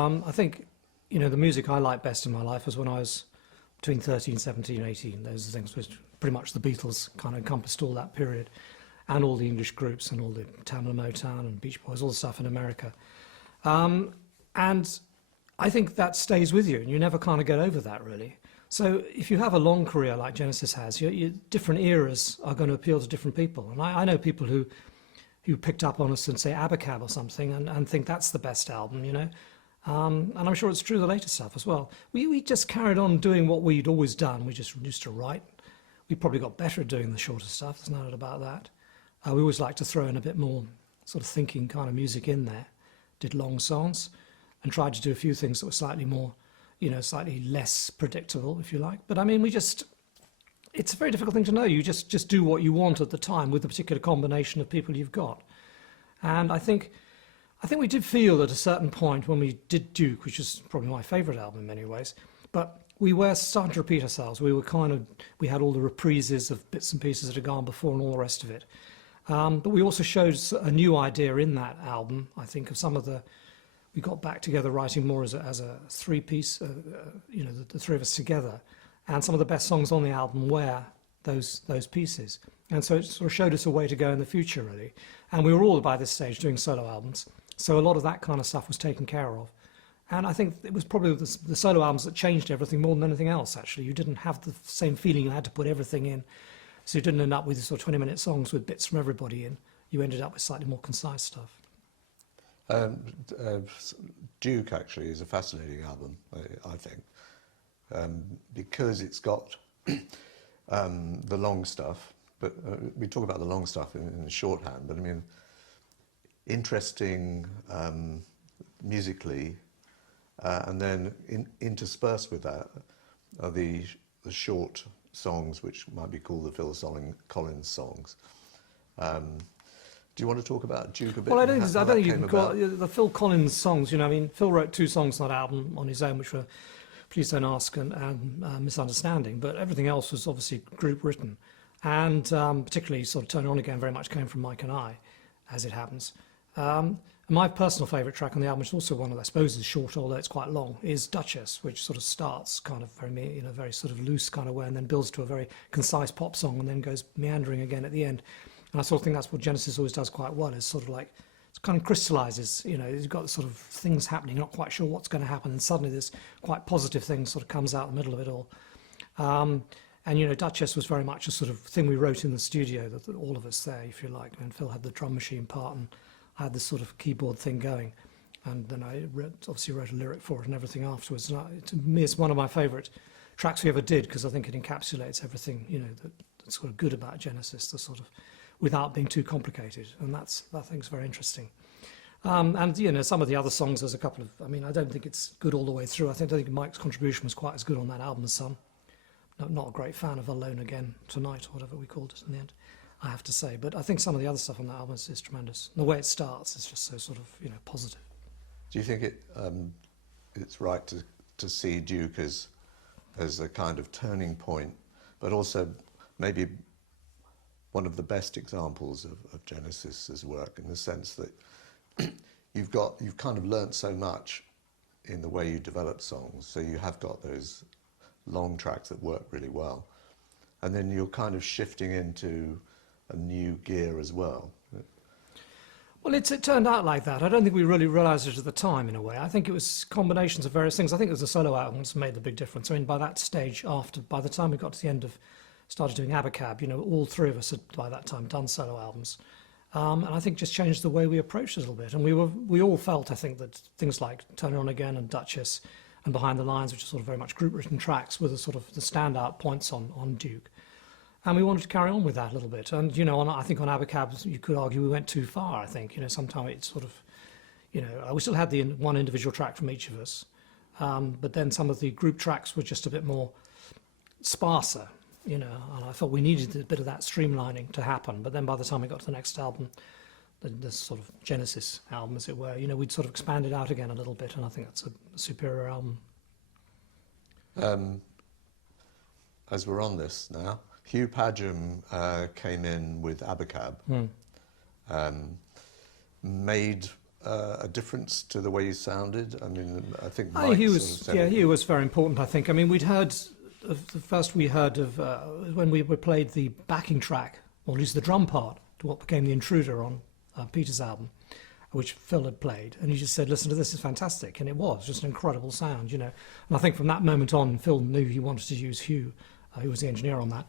I think, you know, the music I liked best in my life was when I was between 13, 17, 18. Those things was pretty much the Beatles kind of encompassed all that period, and all the English groups and all the Tamla Motown and Beach Boys, all the stuff in America. And I think that stays with you, and you never kind of get over that, really. So if you have a long career like Genesis has, different eras are going to appeal to different people. And I know people who picked up on us and say Abacab or something and think that's the best album, you know. And I'm sure it's true of the later stuff as well. We just carried on doing what we'd always done. We just used to write. We probably got better at doing the shorter stuff, there's no doubt about that. We always liked to throw in a bit more sort of thinking kind of music in there. Did long songs and tried to do a few things that were slightly more, you know, slightly less predictable, if you like. But I mean, it's a very difficult thing to know. You just do what you want at the time with the particular combination of people you've got. And I think we did feel at a certain point when we did Duke, which is probably my favourite album in many ways, but we were starting to repeat ourselves. We had all the reprises of bits and pieces that had gone before and all the rest of it. But we also showed a new idea in that album, I think, of some of we got back together writing more as a three-piece, you know, the three of us together. And some of the best songs on the album were those pieces. And so it sort of showed us a way to go in the future, really. And we were all, by this stage, doing solo albums. So a lot of that kind of stuff was taken care of. And I think it was probably the solo albums that changed everything more than anything else, actually. You didn't have the same feeling you had to put everything in. So you didn't end up with sort of 20-minute songs with bits from everybody in. You ended up with slightly more concise stuff. Duke, actually, is a fascinating album, I think, because it's got the long stuff, but we talk about the long stuff in shorthand, but I mean, interesting musically, and then interspersed with that are the short songs, which might be called the Phil Collins songs. Do you want to talk about Duke a bit? Well, I don't think you can call it the Phil Collins songs. You know, I mean, Phil wrote 2 songs on that album on his own, which were Please Don't Ask and Misunderstanding, but everything else was obviously group written. And particularly sort of Turn It On Again very much came from Mike and I, as it happens. My personal favourite track on the album, which is also one that I suppose is short, although it's quite long, is Duchess, which sort of starts kind of very, you know, very sort of loose kind of way, and then builds to a very concise pop song, and then goes meandering again at the end. And I sort of think that's what Genesis always does quite well, is sort of like, it kind of crystallises, you know, you've got sort of things happening, not quite sure what's going to happen, and suddenly this quite positive thing sort of comes out in the middle of it all. And, you know, Duchess was very much a sort of thing we wrote in the studio, that all of us there, if you like. I mean, Phil had the drum machine part, and I had this sort of keyboard thing going. And then I obviously wrote a lyric for it and everything afterwards. And to me, it's one of my favourite tracks we ever did, because I think it encapsulates everything, you know, that's sort of good about Genesis, the sort of, without being too complicated. And that thing's very interesting. And, you know, some of the other songs, there's a couple of, I mean, I don't think it's good all the way through. I don't think Mike's contribution was quite as good on that album as some. Not a great fan of Alone Again Tonight, or whatever we called it in the end, I have to say. But I think some of the other stuff on that album is tremendous. And the way it starts is just so sort of, you know, positive. Do you think it's right to see Duke as a kind of turning point, but also maybe one of the best examples of Genesis's work, in the sense that you've kind of learnt so much in the way you develop songs, so you have got those long tracks that work really well, and then you're kind of shifting into a new gear as well. Well, it turned out like that. I don't think we really realised it at the time, in a way. I think it was combinations of various things. I think it was the solo albums that made the big difference. I mean, by that stage, by the time we got to the end of, started doing Abacab, you know, all 3 of us had, by that time, done solo albums. And I think just changed the way we approached it a little bit. And we all felt, I think, that things like Turn It On Again and Duchess and Behind the Lines, which are sort of very much group-written tracks, were the sort of the standout points on Duke. And we wanted to carry on with that a little bit. And, you know, I think on Abacab, you could argue we went too far, I think. You know, sometimes it's sort of, you know, we still had the one individual track from each of us. But then some of the group tracks were just a bit more sparser, you know, and I thought we needed a bit of that streamlining to happen. But then by the time we got to the next album, the sort of Genesis album, as it were, you know, we'd sort of expanded out again a little bit, and I think that's a superior album. As we're on this now, Hugh Padgham came in with Abacab, made a difference to the way you sounded? I mean, I think Oh, Mike he sort was, of said yeah, it. he was very important, I think. I mean, we'd heard, the first we heard of when we played the backing track, or at least the drum part, to what became The Intruder on Peter's album, which Phil had played, and he just said, listen to this, it's fantastic, and it was just an incredible sound, you know. And I think from that moment on, Phil knew he wanted to use Hugh, who was the engineer on that,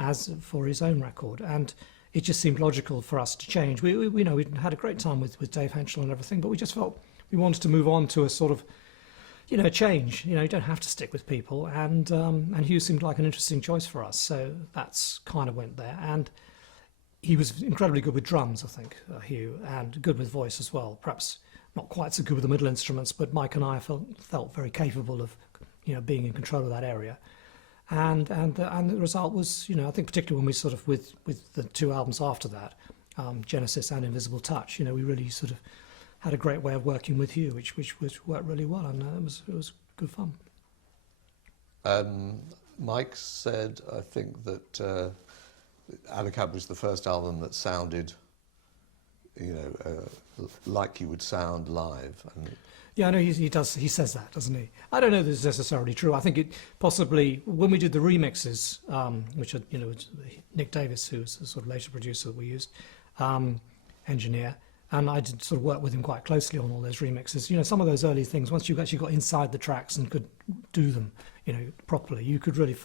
as for his own record, and it just seemed logical for us to change. We know we'd had a great time with Dave Henschel and everything, but we just felt we wanted to move on to a sort of, you know, change. You know, you don't have to stick with people, and Hugh seemed like an interesting choice for us, so that's kind of went there. And he was incredibly good with drums, I think, Hugh, and good with voice as well. Perhaps not quite so good with the middle instruments, but Mike and I felt very capable of, you know, being in control of that area. And the result was, you know, I think particularly when we sort of with the two albums after that, Genesis and Invisible Touch, you know, we really sort of had a great way of working with Hugh, which worked really well, and it was good fun. Mike said, I think that Abacab was the first album that sounded, you know, like you would sound live. And yeah, I know he does. He says that, doesn't he? I don't know that it's necessarily true. I think it possibly, when we did the remixes, which are, you know, Nick Davis, who's the sort of later producer that we used, engineer, and I did sort of work with him quite closely on all those remixes. You know, some of those early things, once you actually got inside the tracks and could do them, you know, properly, you could really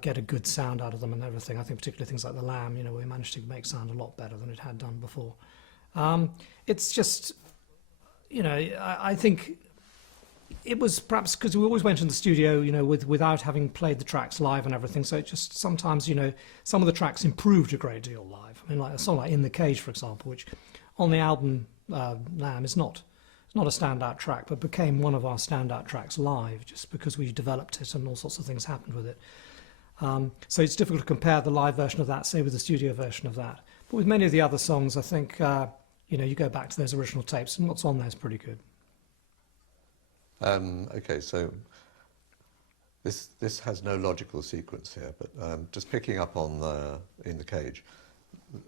get a good sound out of them and everything. I think particularly things like The Lamb, you know, we managed to make sound a lot better than it had done before. It's just, you know, I think it was perhaps because we always went in the studio, you know, without having played the tracks live and everything. So it just sometimes, you know, some of the tracks improved a great deal live. I mean, like a song like In the Cage, for example, which on the album Lamb is not a standout track, but became one of our standout tracks live just because we developed it and all sorts of things happened with it. So it's difficult to compare the live version of that, say, with the studio version of that. But with many of the other songs, I think, you know, you go back to those original tapes, and what's on there is pretty good. okay, so this has no logical sequence here, but just picking up on In the Cage, it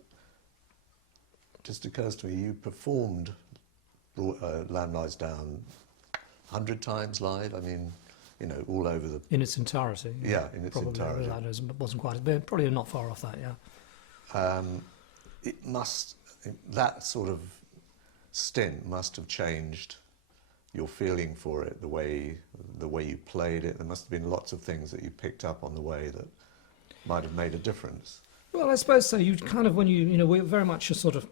just occurs to me you performed Lamb Lies Down 100 times live. I mean, you know, all over the... In its entirety. Yeah, in its probably entirety. That wasn't quite, but probably not far off that, yeah. It must, that sort of stint must have changed your feeling for it, the way you played it. There must have been lots of things that you picked up on the way that might have made a difference. Well, I suppose so. You kind of, when you know, we're very much a sort of,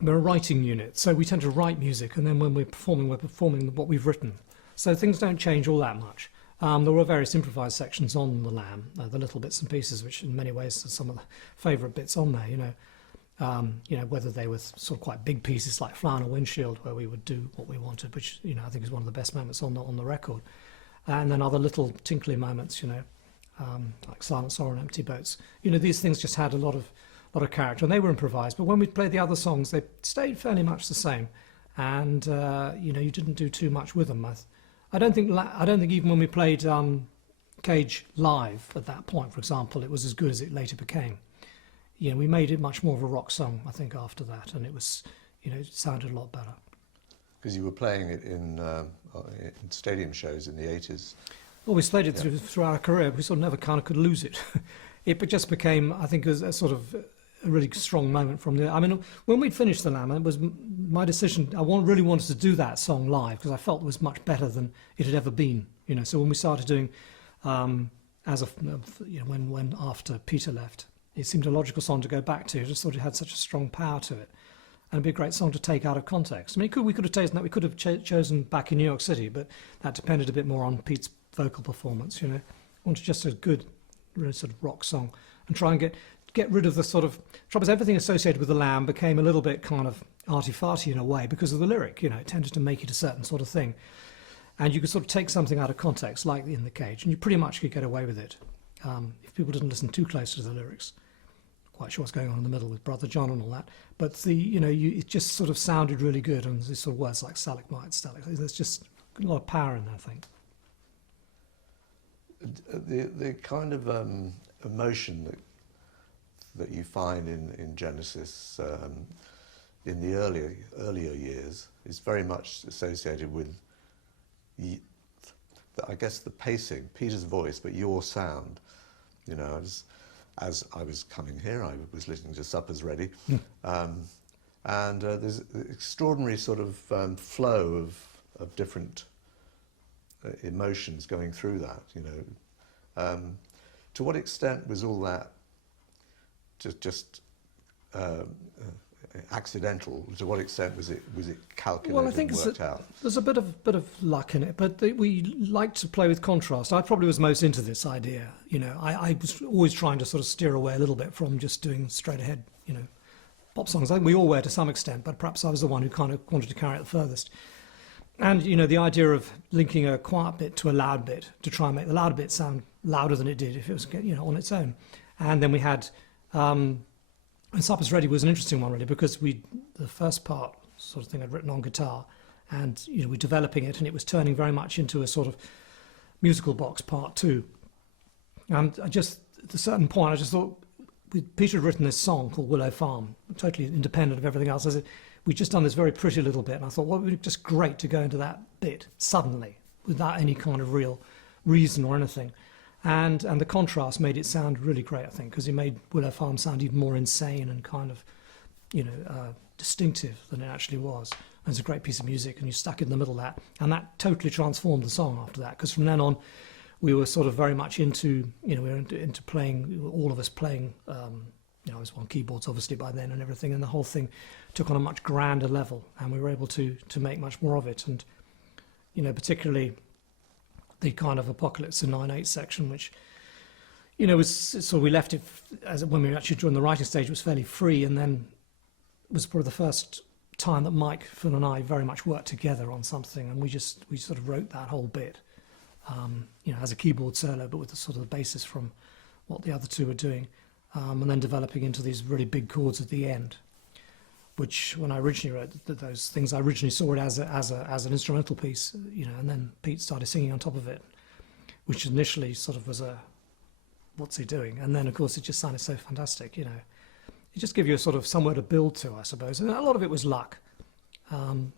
we're a writing unit, so we tend to write music, and then when we're performing what we've written. So things don't change all that much. There were various improvised sections on The Lamb, the little bits and pieces, which in many ways are some of the favourite bits on there, you know, whether they were sort of quite big pieces like Fly on a Windshield, where we would do what we wanted, which, you know, I think is one of the best moments on the record. And then other little tinkly moments, you know, like Silent Sorrow and Empty Boats. You know, these things just had a lot of character, and they were improvised. But when we played the other songs, they stayed fairly much the same. And, you know, you didn't do too much with them. I don't think even when we played Cage live at that point, for example, it was as good as it later became. You know, we made it much more of a rock song, I think, after that, and it was, you know, it sounded a lot better. Because you were playing it in stadium shows in the 80s. Well, we played it through our career. We sort of never kind of could lose it. It just became, I think, a sort of a really strong moment from there. I mean, when we'd finished The Lamb, it was my decision. I really wanted to do that song live because I felt it was much better than it had ever been. You know, so when we started doing, you know, when after Peter left, it seemed a logical song to go back to. I just thought it had such a strong power to it, and it'd be a great song to take out of context. I mean, we could have taken that. We could have chosen Back in New York City, but that depended a bit more on Pete's vocal performance. You know, I wanted just a good, really sort of rock song, and try and get rid of the sort of troubles. Everything associated with The Lamb became a little bit kind of arty-farty in a way because of the lyric. You know, it tended to make it a certain sort of thing, and you could sort of take something out of context, like In the Cage, and you pretty much could get away with it if people didn't listen too close to the lyrics. Quite sure what's going on in the middle with Brother John and all that, but it just sort of sounded really good, and these sort of words like stalagmite, there's just a lot of power in there, I think. The kind of emotion that you find in Genesis, in the earlier years is very much associated with, I guess, the pacing, Peter's voice, but your sound. You know, as I was coming here, I was listening to Supper's Ready, and there's an extraordinary sort of flow of different emotions going through that. You know, to what extent was all that just accidental? To what extent was it calculated? Well, I think and worked out? There's a bit of luck in it, but we like to play with contrast. I probably was most into this idea. You know, I was always trying to sort of steer away a little bit from just doing straight ahead, you know, pop songs. I think we all were to some extent, but perhaps I was the one who kind of wanted to carry it the furthest. And you know, the idea of linking a quiet bit to a loud bit to try and make the loud bit sound louder than it did if it was, you know, on its own. And then we had. And Supper's Ready was an interesting one, really, because the first part sort of thing I'd written on guitar, and you know, we're developing it, and it was turning very much into a sort of musical box part 2. And at a certain point, I just thought, Peter had written this song called Willow Farm, totally independent of everything else. We'd just done this very pretty little bit, and I thought, well, it would be just great to go into that bit suddenly, without any kind of real reason or anything. And the contrast made it sound really great, I think, because it made Willow Farm sound even more insane and kind of, you know, distinctive than it actually was. And it's a great piece of music, and you stuck in the middle of that. And that totally transformed the song after that, because from then on, we were sort of very much into, you know, we were into playing, all of us playing, you know, I was on keyboards obviously by then and everything, and the whole thing took on a much grander level, and we were able to make much more of it. And, you know, particularly the kind of Apocalypse in 9/8 section, which, you know, was so we left it as when we actually during the writing stage, it was fairly free, and then it was probably the first time that Mike, Phil, and I very much worked together on something, and we sort of wrote that whole bit, you know, as a keyboard solo, but with the sort of the basis from what the other two were doing, and then developing into these really big chords at the end. Which, when I originally wrote those things, I originally saw it as an instrumental piece, you know, and then Pete started singing on top of it, which initially sort of was a, what's he doing? And then, of course, it just sounded so fantastic, you know. It just gives you a sort of somewhere to build to, I suppose. And a lot of it was luck, and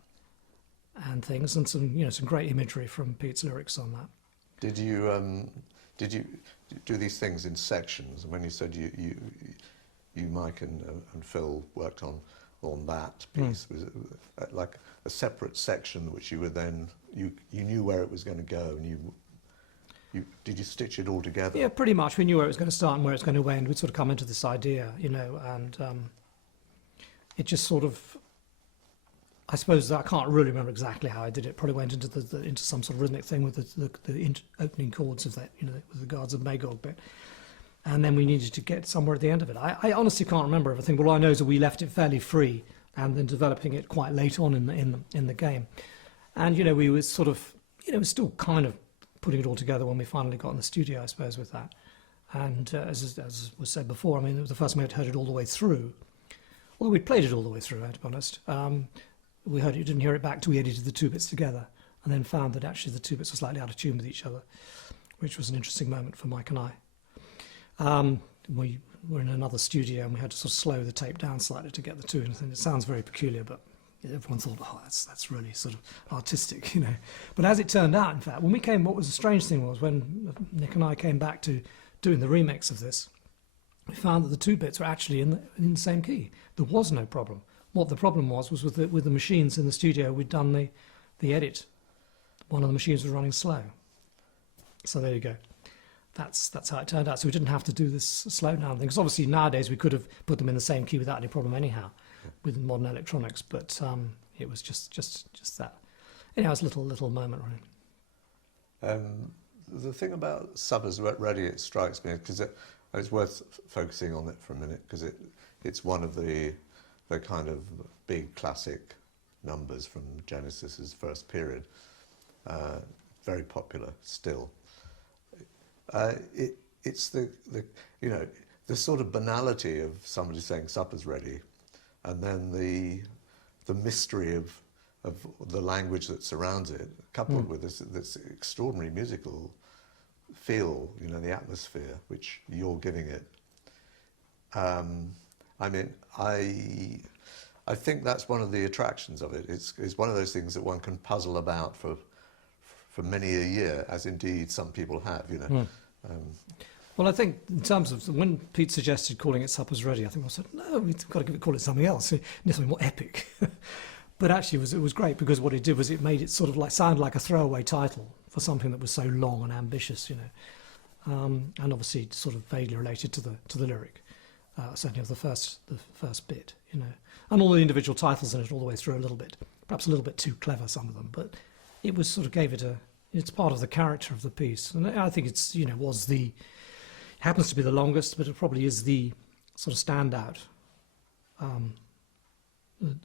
things, and some, you know, some great imagery from Pete's lyrics on that. Did you do these things in sections? When you said you Mike and Phil worked on that piece, was it like a separate section which you were then you knew where it was going to go, and did you stitch it all together? Yeah, pretty much. We knew where it was going to start and where it's going to end. We'd sort of come into this idea, you know, and it just sort of, I suppose, I can't really remember exactly how I did it. Probably went into into some sort of rhythmic thing with the opening chords of that, you know, with the Guards of Magog bit. And then we needed to get somewhere at the end of it. I honestly can't remember everything, but all I know is that we left it fairly free, and then developing it quite late on in the game. And, you know, we were sort of, you know, still kind of putting it all together when we finally got in the studio, I suppose, with that. And as was said before, I mean, it was the first time we'd heard it all the way through. Although we played it all the way through, to be honest. We didn't hear it back till we edited the two bits together, and then found that actually the two bits were slightly out of tune with each other, which was an interesting moment for Mike and I. We were in another studio, and we had to sort of slow the tape down slightly to get the two, and it sounds very peculiar, but everyone thought, oh, that's really sort of artistic, you know. But as it turned out, in fact, when we came, what was the strange thing was, when Nick and I came back to doing the remix of this, we found that the two bits were actually in the same key. There was no problem. What the problem was with the machines in the studio. We'd done the edit. One of the machines was running slow. So there you go. That's how it turned out. So we didn't have to do this slow down thing. Because obviously nowadays we could have put them in the same key without any problem anyhow, with modern electronics. But it was just that. Anyhow, it's a little moment, really. The thing about Supper's Ready, it strikes me, because it's worth focusing on it for a minute, because it's one of the kind of big classic numbers from Genesis's first period. Very popular still. It's the you know, the sort of banality of somebody saying supper's ready, and then the mystery of the language that surrounds it, coupled with this extraordinary musical feel, you know, the atmosphere which you're giving it. I mean, I I think that's one of the attractions of it. It's one of those things that one can puzzle about for many a year, as indeed some people have, you know. Well, I think in terms of when Pete suggested calling it Supper's Ready, I think I said, no, we've got to call it something else, something more epic. But actually it was great, because what it did was it made it sort of like sound like a throwaway title for something that was so long and ambitious, you know, and obviously sort of vaguely related to the lyric, certainly of the first bit, you know, and all the individual titles in it all the way through a little bit, perhaps a little bit too clever, some of them, but it was sort of gave it it's part of the character of the piece, and I think it's, you know, happens to be the longest, but it probably is the sort of standout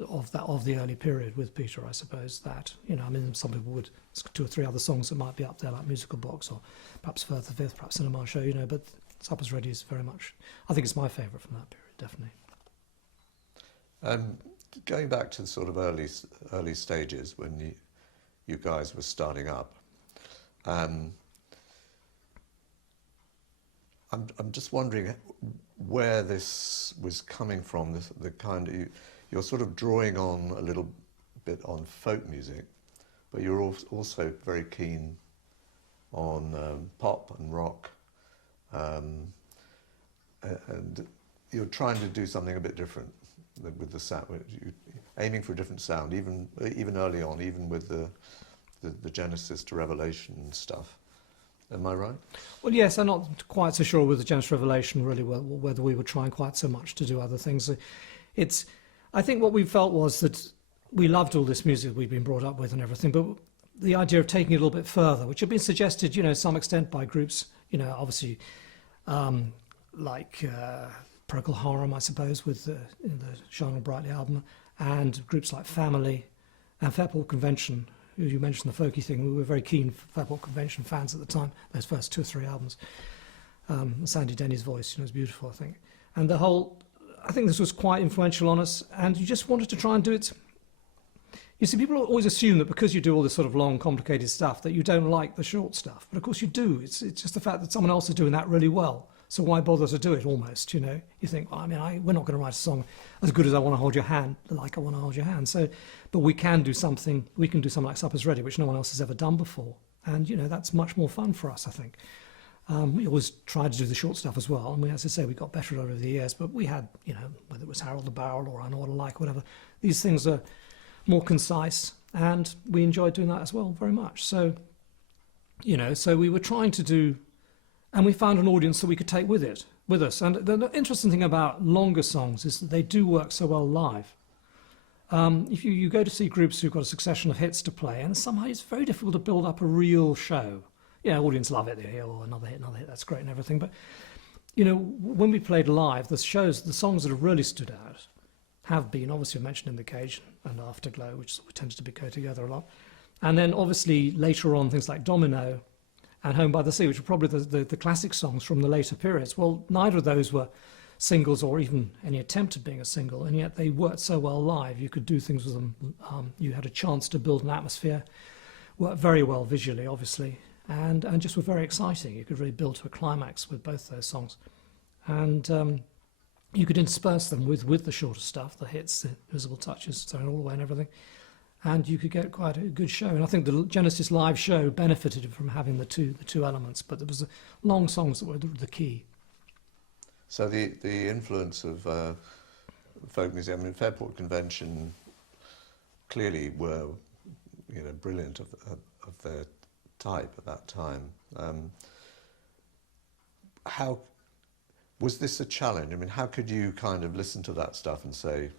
of the early period with Peter, I suppose. That, you know, I mean, some people would 2 or 3 other songs that might be up there, like Musical Box or perhaps Further Fifth, perhaps Cinema Show, you know. But Supper's Ready is very much, I think it's my favourite from that period, definitely. Going back to the sort of early stages when you guys were starting up. I'm just wondering where this was coming from, the kind of, you're sort of drawing on a little bit on folk music, but you're also very keen on pop and rock, and you're trying to do something a bit different with the sound, aiming for a different sound, even early on, even with the Genesis to Revelation stuff. Am I right? Well, yes, I'm not quite so sure with the Genesis Revelation really whether we were trying quite so much to do other things. I think what we felt was that we loved all this music we'd been brought up with and everything, but the idea of taking it a little bit further, which had been suggested, you know, to some extent by groups, you know, obviously like Procol Harum, I suppose, with the Shine On Brightly album, and groups like Family and Fairport Convention. You mentioned the folky thing. We were very keen Fairport Convention fans at the time, those first 2 or 3 albums. Sandy Denny's voice, you know, was beautiful, I think. And I think this was quite influential on us, and you just wanted to try and do it. You see, people always assume that because you do all this sort of long, complicated stuff, that you don't like the short stuff. But of course you do. It's just the fact that someone else is doing that really well. So why bother to do it, almost, you know? You think, well, I mean, we're not going to write a song as good as I Want to Hold Your Hand, like I Want to Hold Your Hand. So, but we can do something like Supper's Ready, which no one else has ever done before. And, you know, that's much more fun for us, I think. We always tried to do the short stuff as well. And as I say, we got better over the years. But we had, you know, whether it was Harold the Barrel or I Know What I Like, whatever, these things are more concise. And we enjoyed doing that as well, very much. So, you know, so we were trying to do... And we found an audience that we could take with us. And the interesting thing about longer songs is that they do work so well live. If you go to see groups who've got a succession of hits to play, and somehow it's very difficult to build up a real show. Yeah, audience love it. They hear, oh, another hit, that's great and everything. But, you know, when we played live, the songs that have really stood out have been, obviously, mentioned in The Cage and Afterglow, which tends to go together a lot. And then, obviously, later on, things like Domino and Home by the Sea, which were probably the classic songs from the later periods. Well, neither of those were singles or even any attempt at being a single, and yet they worked so well live. You could do things with them. You had a chance to build an atmosphere, worked very well visually, obviously, and just were very exciting. You could really build to a climax with both those songs. And you could intersperse them with the shorter stuff, the hits, the visible touches, thrown all the way and everything. And you could get quite a good show. And I think the Genesis live show benefited from having the two elements, but there was the long songs that were the key. So the influence of folk music, I mean, Fairport Convention clearly were, you know, brilliant of their type at that time. How was this a challenge? I mean, how could you kind of listen to that stuff and say,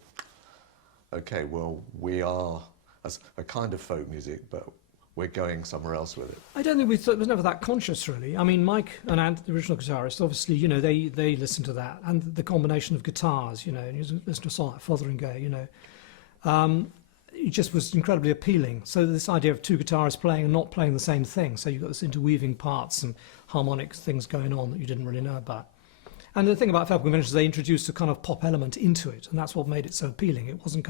okay, well, we are as a kind of folk music, but we're going somewhere else with it? I don't think it was never that conscious, really. I mean, Mike and Ant, the original guitarist, obviously, you know, they listened to that, and the combination of guitars, you know, and you listen to a song like Fotheringay, you know, it just was incredibly appealing. So this idea of 2 guitarists playing and not playing the same thing, so you've got this interweaving parts and harmonic things going on that you didn't really know about. And the thing about Fairport Convention is they introduced a kind of pop element into it, and that's what made it so appealing. It wasn't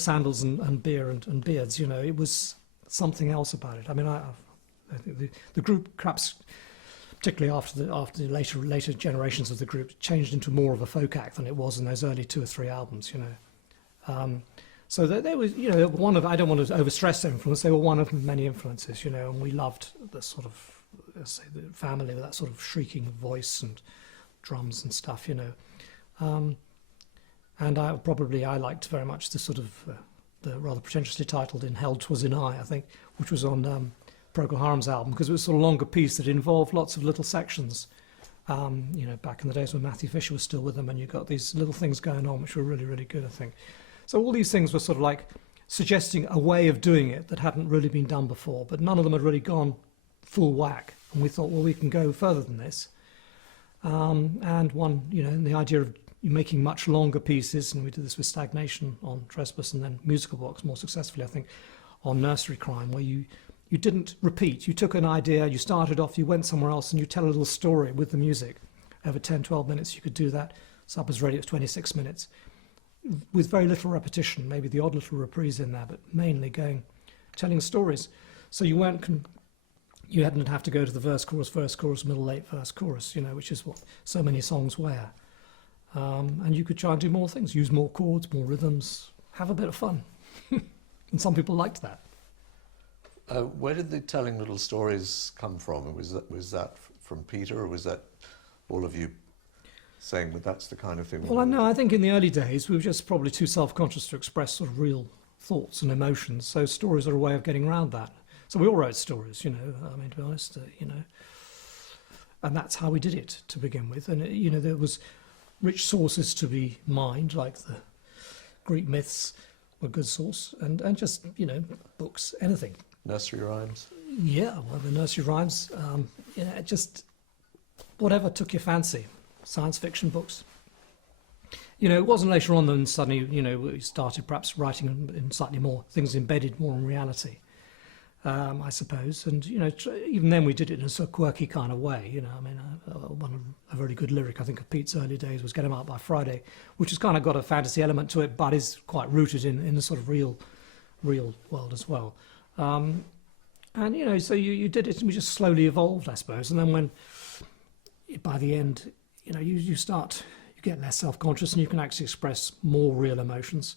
sandals and beer and beards, you know. It was something else about it. I mean, I think the group, perhaps particularly after the later generations of the group, changed into more of a folk act than it was in those early 2 or 3 albums, you know. So they was, you know, one of, I don't want to overstress their influence, they were one of many influences, you know, and we loved the sort of, let's say, the family with that sort of shrieking voice and drums and stuff, you know. And I liked very much the sort of, the rather pretentiously titled In Hell 'Twas in I think, which was on Procol Harum's album, because it was a sort of longer piece that involved lots of little sections. You know, back in the days when Matthew Fisher was still with them, and you got these little things going on which were really, really good, I think. So all these things were sort of like suggesting a way of doing it that hadn't really been done before, but none of them had really gone full whack. And we thought, well, we can go further than this. And one, you know, and the idea of making much longer pieces, and we did this with Stagnation on Trespass, and then Musical Box more successfully, I think, on Nursery Crime, where you didn't repeat. You took an idea, you started off, you went somewhere else, and you tell a little story with the music. Over 10, 12 minutes, you could do that. Supper's Ready, it was 26 minutes. With very little repetition, maybe the odd little reprise in there, but mainly telling stories. So you hadn't have to go to the verse, chorus, middle, late, verse, chorus, you know, which is what so many songs were. And you could try and do more things, use more chords, more rhythms, have a bit of fun. And some people liked that. Where did the telling little stories come from? Was that from Peter, or was that all of you saying, but that's the kind of thing? Well, I think in the early days we were just probably too self-conscious to express sort of real thoughts and emotions. So stories are a way of getting around that. So we all wrote stories, you know. I mean, to be honest, you know, and that's how we did it to begin with. And you know, there was rich sources to be mined, like the Greek myths were a good source, and just, you know, books, anything. Nursery rhymes. Yeah, well, the nursery rhymes. You know, just whatever took your fancy. Science fiction books. You know, it wasn't later on that suddenly, you know, we started perhaps writing in slightly more things embedded more in reality, I suppose. And, you know, even then we did it in a sort of quirky kind of way, you know. I mean, a very good lyric, I think, of Pete's early days was Get 'Em Out by Friday, which has kind of got a fantasy element to it, but is quite rooted in the sort of real world as well. And, you know, so you did it, and we just slowly evolved, I suppose. And then when, by the end, you know, you get less self-conscious, and you can actually express more real emotions.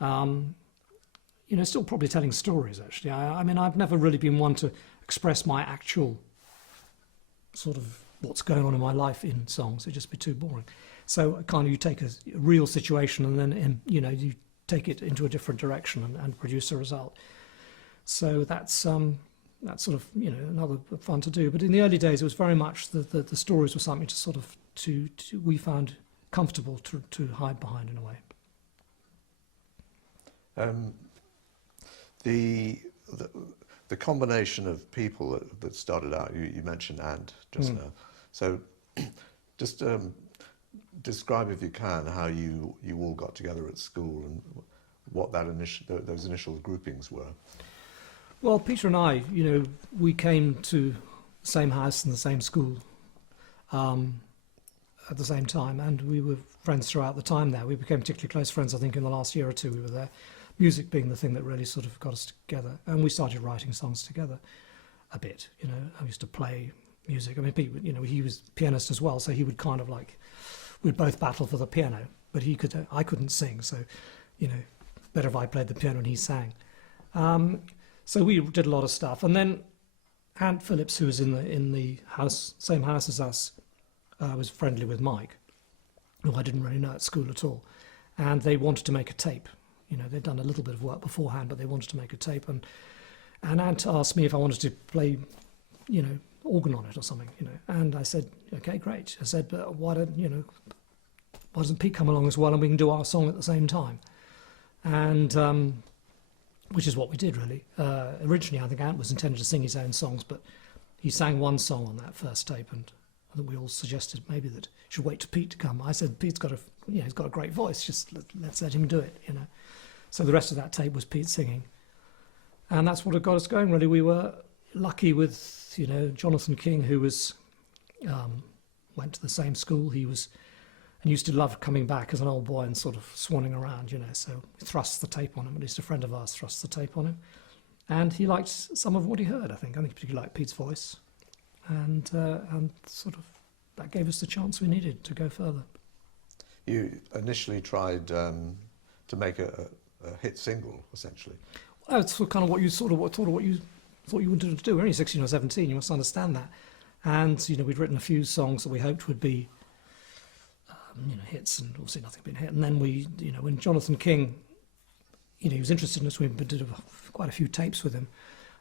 You know, still probably telling stories, actually. I mean, I've never really been one to express my actual sort of what's going on in my life in songs. It'd just be too boring. So kind of you take a real situation, and then, you know, you take it into a different direction and produce a result. So that's sort of, you know, another fun to do. But in the early days, it was very much the stories were something to sort of we found comfortable to hide behind in a way. The combination of people that started out, you mentioned Ant just now. So just describe, if you can, how you all got together at school and what those initial groupings were. Well, Peter and I, you know, we came to the same house and the same school at the same time, and we were friends throughout the time there. We became particularly close friends, I think, in the last year or two we were there. Music being the thing that really sort of got us together, and we started writing songs together a bit. You know, I used to play music. I mean, Pete, you know, he was a pianist as well, so he would kind of like, we'd both battle for the piano, but I couldn't sing, so, you know, better if I played the piano and he sang. So we did a lot of stuff, and then Ant Phillips, who was in the house, same house as us, was friendly with Mike, who I didn't really know at school at all, and they wanted to make a tape. You know, they'd done a little bit of work beforehand, but they wanted to make a tape, and Ant asked me if I wanted to play, you know, organ on it or something, you know, and I said, okay, great. I said, but why doesn't Pete come along as well, and we can do our song at the same time? And which is what we did, really. Originally, I think Ant was intended to sing his own songs, but he sang one song on that first tape, and I think we all suggested maybe that should wait for Pete to come. I said, Pete's got he's got a great voice, just let's let him do it, you know. So the rest of that tape was Pete singing. And that's what got us going, really. We were lucky with, you know, Jonathan King, who was, went to the same school. He was, and used to love coming back as an old boy and sort of swanning around, you know. So we thrust the tape on him, at least a friend of ours thrust the tape on him. And he liked some of what he heard, I think. I think he particularly liked Pete's voice. And sort of, that gave us the chance we needed to go further. You initially tried to make a hit single, essentially. Well, it's kind of what you thought you wanted to do. We're only 16 or 17, you must understand that. And, you know, we'd written a few songs that we hoped would be, you know, hits, and obviously nothing had been hit. And then we, you know, when Jonathan King, you know, he was interested in us, we did quite a few tapes with him.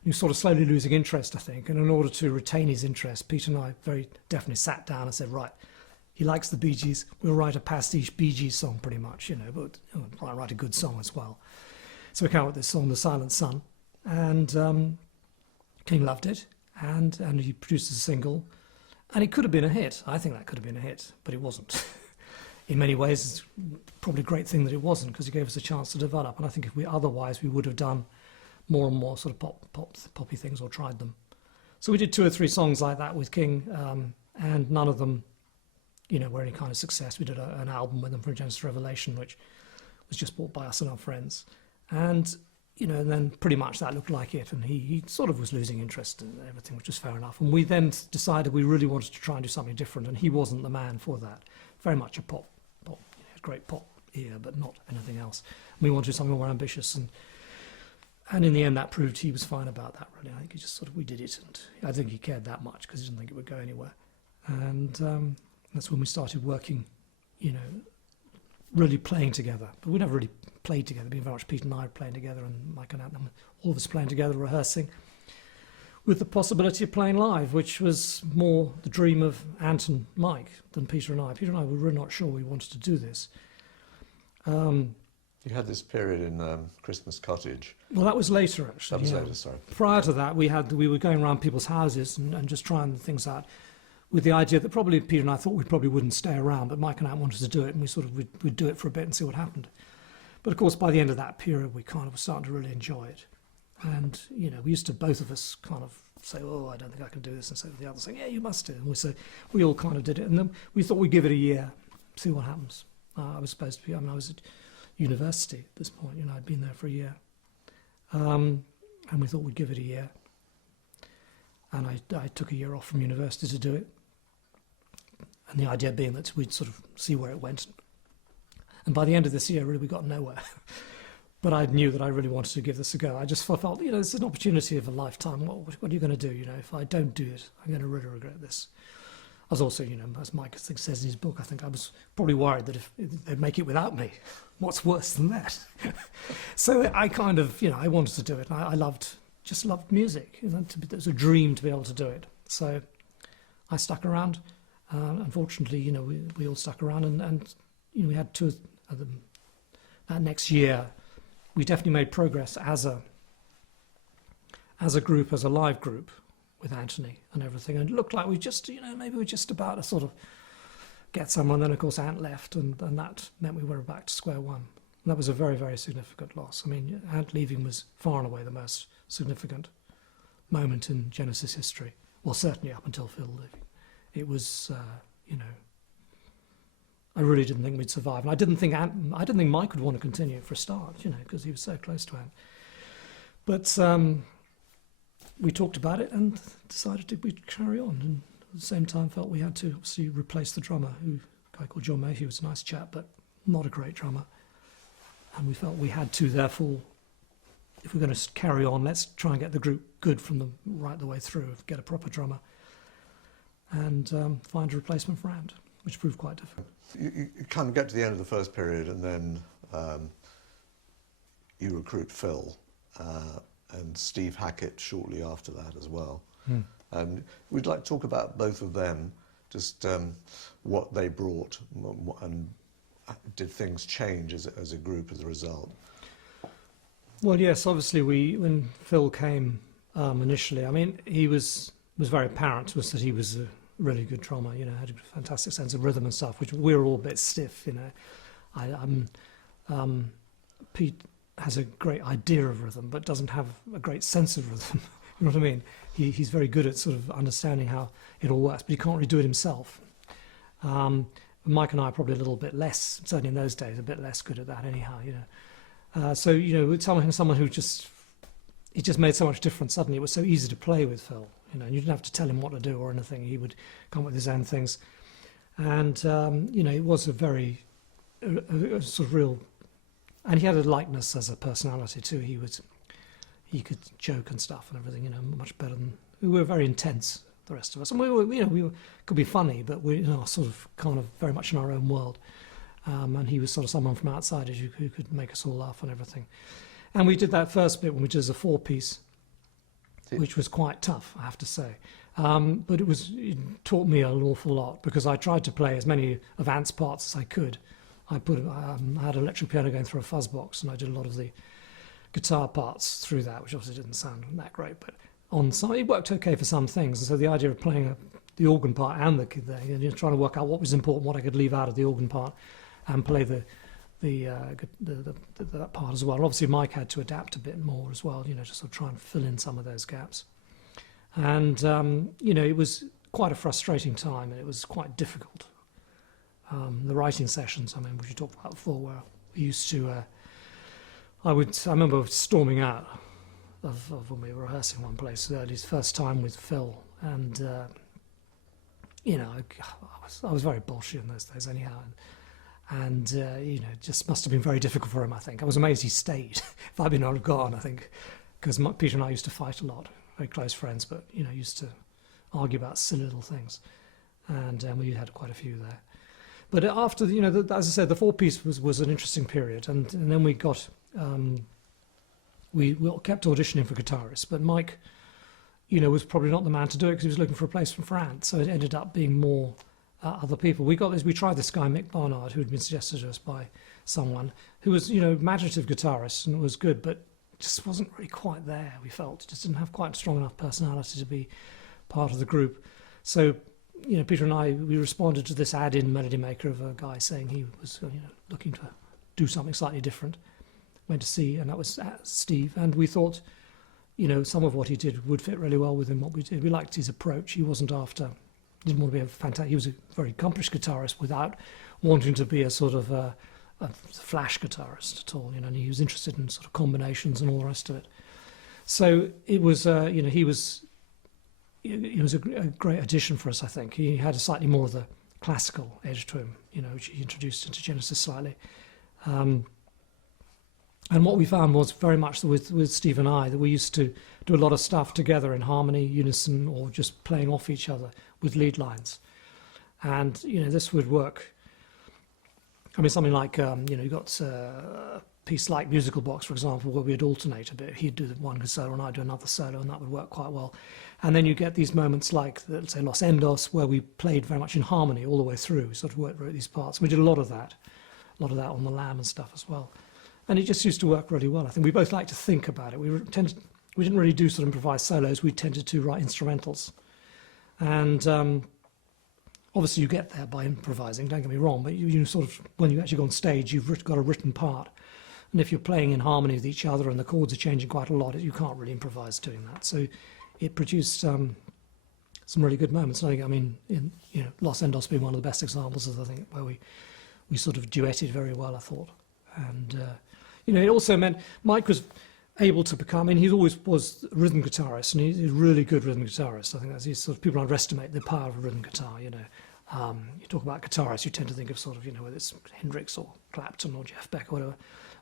He was sort of slowly losing interest, I think. And in order to retain his interest, Peter and I very definitely sat down and said, right, he likes the Bee Gees, we'll write a pastiche Bee Gees song pretty much, you know, but write a good song as well. So we came up with this song, The Silent Sun, and King loved it, and he produced it as a single, and it could have been a hit. I think that could have been a hit, but it wasn't. In many ways, it's probably a great thing that it wasn't, because it gave us a chance to develop, and I think if we otherwise, we would have done more and more sort of poppy things, or tried them. So we did 2 or 3 songs like that with King, and none of them, you know, were any kind of success. We did an album with them from Genesis Revelation, which was just bought by us and our friends. And, you know, and then pretty much that looked like it. And he sort of was losing interest in everything, which was fair enough. And we then decided we really wanted to try and do something different. And he wasn't the man for that. Very much a pop, you know, great pop ear, but not anything else. And we wanted to do something more ambitious. And in the end, that proved he was fine about that, really. I think he just sort of, we did it. And I think he cared that much because he didn't think it would go anywhere. And that's when we started working, you know, really playing together. But we never really played together. Being very much Pete and I playing together, and Mike and Anton, all of us playing together, rehearsing, with the possibility of playing live, which was more the dream of Ant and Mike than Peter and I. Peter and I were really not sure we wanted to do this. You had this period in Christmas Cottage. Well, that was later, actually. That was later, sorry. Prior to that, we were going around people's houses and just trying things out, with the idea that probably Peter and I thought we probably wouldn't stay around, but Mike and I wanted to do it, and we sort of we'd do it for a bit and see what happened. But of course, by the end of that period, we kind of were starting to really enjoy it. And, you know, we used to, both of us, kind of say, oh, I don't think I can do this, and so the other saying, yeah, you must do it. And we all kind of did it. And then we thought we'd give it a year, see what happens. I was supposed to be, I mean, I was at university at this point, you know, I'd been there for a year. And we thought we'd give it a year. And I took a year off from university to do it. And the idea being that we'd sort of see where it went. And by the end of this year, really, we got nowhere. But I knew that I really wanted to give this a go. I just felt, you know, this is an opportunity of a lifetime. What are you going to do? You know, if I don't do it, I'm going to really regret this. I was also, you know, as Mike says in his book, I think I was probably worried that if they'd make it without me, what's worse than that? So I kind of, you know, I wanted to do it. And I just loved music. You know, it was a dream to be able to do it. So I stuck around. Unfortunately, you know, we all stuck around, and you know, we had 2 of them. That next year, we definitely made progress as a group, as a live group, with Anthony and everything. And it looked like we just, you know, maybe we were just about to sort of get somewhere. And then, of course, Ant left, and that meant we were back to square one. And that was a very, very significant loss. I mean, Ant leaving was far and away the most significant moment in Genesis history. Well, certainly up until Phil leaving. It was, you know, I really didn't think we'd survive. And I didn't think Mike would want to continue for a start, you know, because he was so close to Ant. But we talked about it and decided we'd carry on. And at the same time felt we had to obviously replace the drummer, a guy called John Mayhew, was a nice chap, but not a great drummer. And we felt we had to, therefore, if we're going to carry on, let's try and get the group good from right the way through, get a proper drummer, and find a replacement for Ant, which proved quite difficult. You kind of get to the end of the first period, and then you recruit Phil and Steve Hackett shortly after that as well. And we'd like to talk about both of them, just what they brought, and did things change as a group as a result? Well, yes, obviously when Phil came initially, I mean, he was very apparent to us that he was a really good drummer, you know, had a fantastic sense of rhythm and stuff, which we're all a bit stiff, you know. Pete has a great idea of rhythm, but doesn't have a great sense of rhythm. You know what I mean? He's very good at sort of understanding how it all works, but he can't really do it himself. Mike and I are probably a little bit less, certainly in those days, a bit less good at that anyhow, you know. So, you know, with someone who just made so much difference suddenly, it was so easy to play with Phil, you know, and you didn't have to tell him what to do or anything. He would come up with his own things. And, you know, it was a sort of real And he had a likeness as a personality too. He could joke and stuff and everything, you know, much better than we were. Very intense, the rest of us, and we were, you know, could be funny, but we, you know, sort of kind of very much in our own world. And he was sort of someone from outside who could make us all laugh and everything. And we did that first bit, which is a 4-piece, which was quite tough, I have to say. But it taught me an awful lot, because I tried to play as many of Ant's parts as I could. I had an electric piano going through a fuzz box, and I did a lot of the guitar parts through that, which obviously didn't sound that great, but on some it worked okay for some things. And so the idea of playing the organ part and you know, trying to work out what was important, what I could leave out of the organ part, and play that part as well. And obviously Mike had to adapt a bit more as well, you know, to sort of try and fill in some of those gaps. And you know, it was quite a frustrating time, and it was quite difficult. The writing sessions, I mean, which you talked about before, where we used to, I remember storming out of when we were rehearsing one place, his first time with Phil, and you know, I was very bullshit in those days anyhow, and you know, it just must have been very difficult for him, I think. I was amazed he stayed. If I'd been able to go on, I think, because Peter and I used to fight a lot, very close friends, but you know, used to argue about silly little things, and we had quite a few there. But after, you know, as I said, the 4-piece was an interesting period, and then we got, we kept auditioning for guitarists, but Mike, you know, was probably not the man to do it, because he was looking for a replacement for Ant, so it ended up being more other people. We tried this guy, Mick Barnard, who had been suggested to us by someone, who was, you know, imaginative guitarist, and was good, but just wasn't really quite there, we felt. Just didn't have quite a strong enough personality to be part of the group. So, you know, Peter and I, we responded to this ad in Melody Maker of a guy saying he was, you know, looking to do something slightly different. Went to see, and that was Steve, and we thought, you know, some of what he did would fit really well within what we did. We liked his approach. He wasn't after, didn't want to be a fantastic, he was a very accomplished guitarist without wanting to be a sort of a flash guitarist at all, you know, and he was interested in sort of combinations and all the rest of it. So it was, you know, he was a great addition for us, I think. He had a slightly more of the classical edge to him, you know, which he introduced into Genesis slightly. And what we found was very much with Steve and I, that we used to do a lot of stuff together in harmony, unison, or just playing off each other with lead lines. And, you know, this would work. I mean, something like, you know, you got a piece like Musical Box, for example, where we'd alternate a bit. He'd do one solo and I'd do another solo, and that would work quite well. And then you get these moments like, let's say, Los Endos, where we played very much in harmony all the way through. We sort of wrote these parts. We did a lot of that on the Lamb and stuff as well. And it just used to work really well. I think we both like to think about it. We didn't really do sort of improvised solos. We tended to write instrumentals. And obviously you get there by improvising, don't get me wrong, but you sort of, when you actually go on stage, you've got a written part. And if you're playing in harmony with each other and the chords are changing quite a lot, you can't really improvise doing that. So it produced some really good moments. I mean, you know, Los Endos being one of the best examples of, I think, where we sort of duetted very well, I thought. And you know, it also meant Mike was able to become, I mean, he always was a rhythm guitarist, and he's a really good rhythm guitarist. I think that's sort of, people underestimate the power of a rhythm guitar, you know. You talk about guitarists, you tend to think of sort of, you know, whether it's Hendrix or Clapton or Jeff Beck or whatever,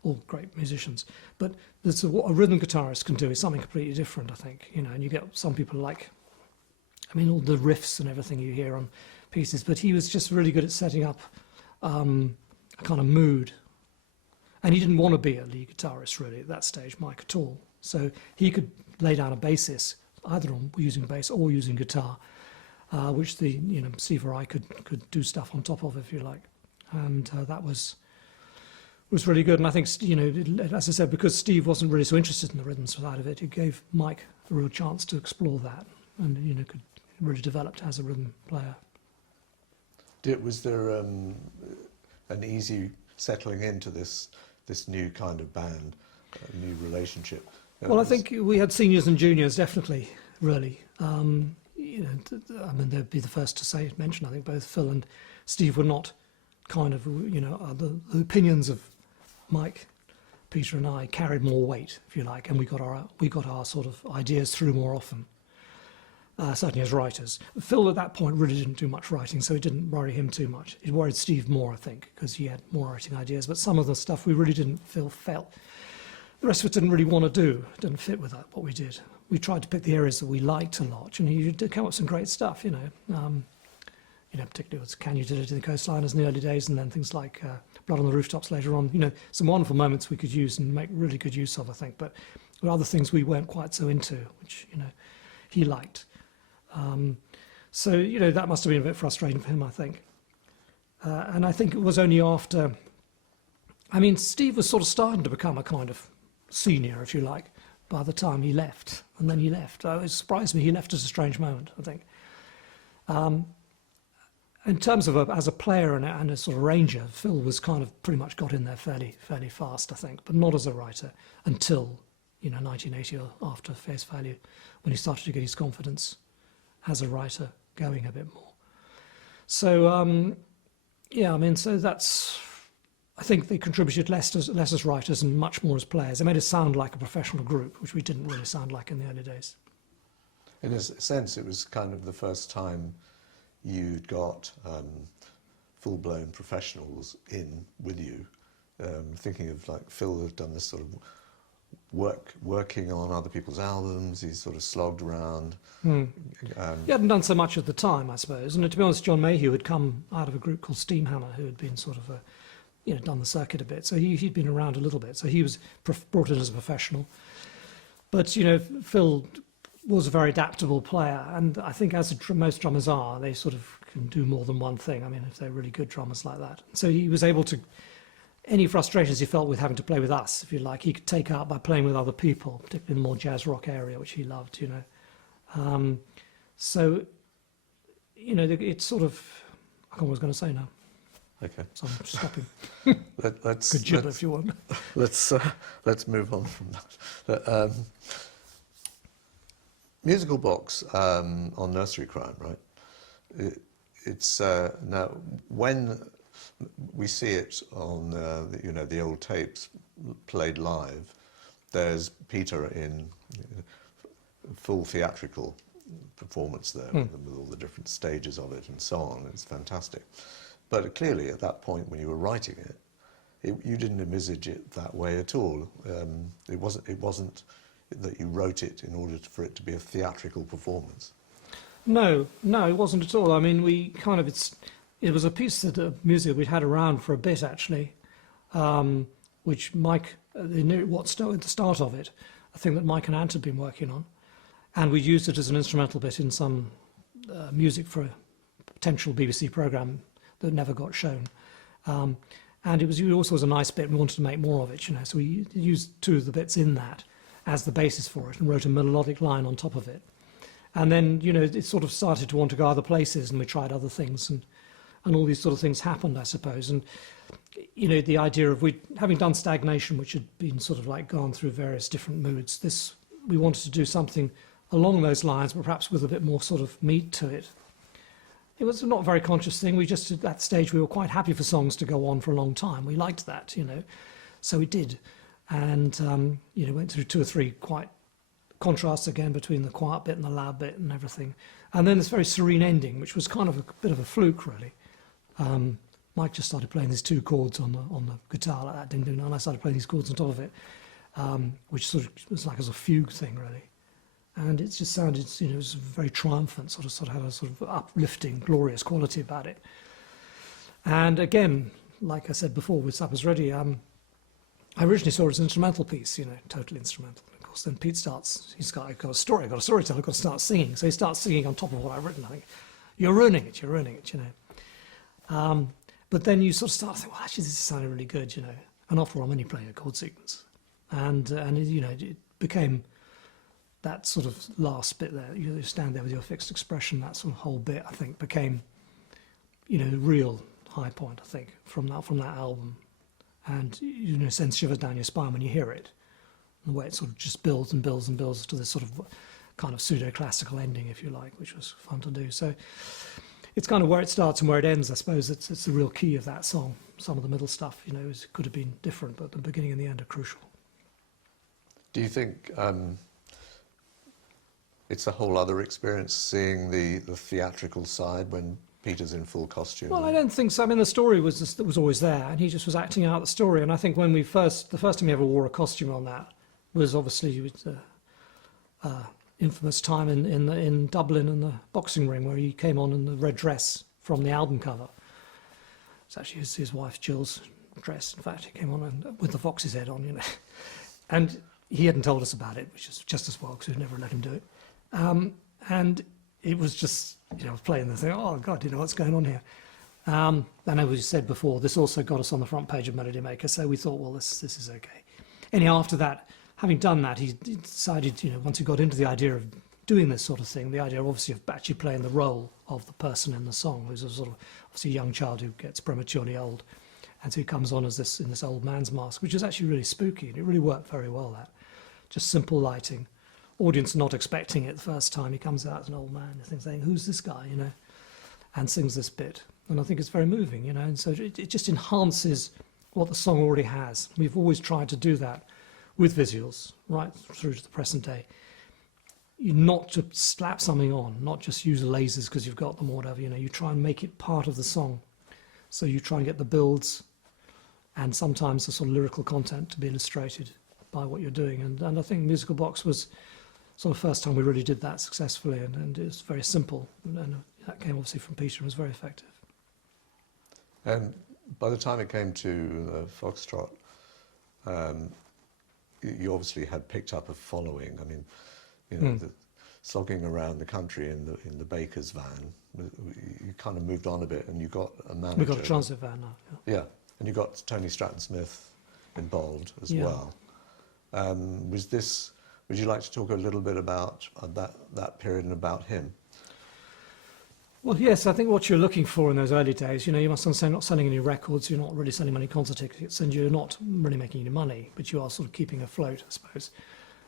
all great musicians. But what a rhythm guitarist can do is something completely different, I think, you know, and you get some people like, I mean, all the riffs and everything you hear on pieces, but he was just really good at setting up a kind of mood. And he didn't want to be a lead guitarist, really, at that stage, Mike, at all. So he could lay down a basis, either on using bass or using guitar, which you know, Steve or I could do stuff on top of, if you like. And that was really good. And I think, you know, as I said, because Steve wasn't really so interested in the rhythm side of it, it gave Mike a real chance to explore that, and, you know, could really develop as a rhythm player. Was there an easy settling into this new kind of band, a new relationship? Well, I think we had seniors and juniors, definitely, really. You know, I mean, they'd be the first to mention, I think both Phil and Steve were not kind of, you know, the opinions of Mike, Peter and I carried more weight, if you like, and we got our sort of ideas through more often. certainly as writers. Phil at that point really didn't do much writing, so it didn't worry him too much. It worried Steve more, I think, because he had more writing ideas, but some of the stuff we really didn't felt. The rest of it didn't really want to do, it didn't fit with what we did. We tried to pick the areas that we liked a lot, and he did come up with some great stuff, particularly with Can You Did It in the Coastliners in the early days, and then things like Blood on the Rooftops later on. Some wonderful moments we could use and make really good use of, I think, but there were other things we weren't quite so into, which, he liked. So that must have been a bit frustrating for him, I think. And I think it was only after... Steve was sort of starting to become a kind of senior, if you like, by the time he left. And then he left. It surprised me he left at a strange moment, I think. In terms of as a player and a sort of arranger, Phil was kind of pretty much got in there fairly fast, I think, but not as a writer until 1980 or after Face Value, when he started to get his confidence as a writer going a bit more. So so that's, I think they contributed less as writers and much more as players. They made us sound like a professional group, which we didn't really sound like in the early days. In a sense, it was kind of the first time you'd got full-blown professionals in with you. Thinking of like Phil had done this sort of working on other people's albums, he's sort of slogged around. He hadn't done so much at the time, I suppose. And to be honest, John Mayhew had come out of a group called Steamhammer, who had been sort of done the circuit a bit. So he'd been around a little bit. So he was brought in as a professional. But, Phil was a very adaptable player, and I think as most drummers are, they sort of can do more than one thing. If they're really good drummers like that. So he was able to, any frustrations he felt with having to play with us, if you like, he could take out by playing with other people, particularly in the more jazz rock area, which he loved, So, it's sort of, I can't what I was going to say now. Okay. So I'm stopping. Let's Good gibber if you want. Let's move on from that. Musical Box on Nursery Crime, right? It's now when we see it on the old tapes played live. There's Peter in full theatrical performance there with all the different stages of it and so on. It's fantastic. But clearly, at that point when you were writing it, you didn't envisage it that way at all. It wasn't that you wrote it in order for it to be a theatrical performance. No, it wasn't at all. We kind of it was a piece of music we'd had around for a bit actually, which Mike, at the start of it, I think that Mike and Ant had been working on, and we used it as an instrumental bit in some music for a potential BBC programme that never got shown. And it also was a nice bit, and we wanted to make more of it, so we used two of the bits in that as the basis for it and wrote a melodic line on top of it. And then, it sort of started to want to go other places, and we tried other things, and all these sort of things happened, I suppose. And, the idea of having done Stagnation, which had been sort of like gone through various different moods, we wanted to do something along those lines, but perhaps with a bit more sort of meat to it. It was not a very conscious thing. We just, at that stage, we were quite happy for songs to go on for a long time. We liked that, so we did. And, went through 2 or 3 quite contrasts again between the quiet bit and the loud bit and everything. And then this very serene ending, which was kind of a bit of a fluke, really. Mike just started playing these 2 chords on the guitar like that, ding, ding, and I started playing these chords on top of it, which sort of was like as a fugue thing, really. And it just sounded, it was very triumphant, sort of had a sort of uplifting, glorious quality about it. And again, like I said before with Supper's Ready, I originally saw it as an instrumental piece, totally instrumental. And of course, then Pete starts, he's got a story, I've got a storyteller, I've got to start singing. So he starts singing on top of what I've written. I think, you're ruining it, But then you sort of start thinking, well, actually, this is sounding really good, And after all, I'm only playing a chord sequence. And it became that sort of last bit there. You stand there with your fixed expression, that sort of whole bit, I think, became, the real high point, I think, from that album. And, sends shivers down your spine when you hear it. And the way it sort of just builds and builds and builds to this sort of kind of pseudo-classical ending, if you like, which was fun to do. So it's kind of where it starts and where it ends, I suppose. It's the real key of that song. Some of the middle stuff, could have been different, but the beginning and the end are crucial. Do you think it's a whole other experience seeing the theatrical side when Peter's in full costume. Well, I don't think so. I mean, the story was always there, and he just was acting out the story. And I think when the first time he ever wore a costume on that was obviously infamous time in Dublin in the boxing ring, where he came on in the red dress from the album cover. It's actually his wife Jill's dress. In fact, he came on with the fox's head on, you know, and he hadn't told us about it, which is just as well because we'd never let him do it. And it was just, you know, I was playing the thing. Oh God, you know what's going on here. And as we said before, this also got us on the front page of Melody Maker, so we thought, well, this is okay. Anyhow, after that, having done that, he decided, you know, once he got into the idea of doing this sort of thing, the idea obviously of actually playing the role of the person in the song, who's a sort of obviously a young child who gets prematurely old, and so he comes on as this in this old man's mask, which is actually really spooky, and it really worked very well. That just simple lighting, audience not expecting it the first time. He comes out as an old man, and saying, "Who's this guy?" You know, and sings this bit, and I think it's very moving, you know, and so it just enhances what the song already has. We've always tried to do that with visuals right through to the present day. You not to slap something on, not just use lasers because you've got them or whatever, you know, you try and make it part of the song. So you try and get the builds and sometimes the sort of lyrical content to be illustrated by what you're doing. And I think Musical Box was sort of the first time we really did that successfully, and it was very simple. And that came obviously from Peter and was very effective. And by the time it came to Foxtrot, you obviously had picked up a following. I mean, you know, slogging around the country in the baker's van, you kind of moved on a bit, and you got a manager. We've got a transit van now. Yeah, and you got Tony Stratton-Smith involved as well. Would you like to talk a little bit about that period and about him? Well, yes, I think what you're looking for in those early days, you know, you must understand, not selling any records, you're not really selling many concert tickets, and you're not really making any money, but you are sort of keeping afloat, I suppose.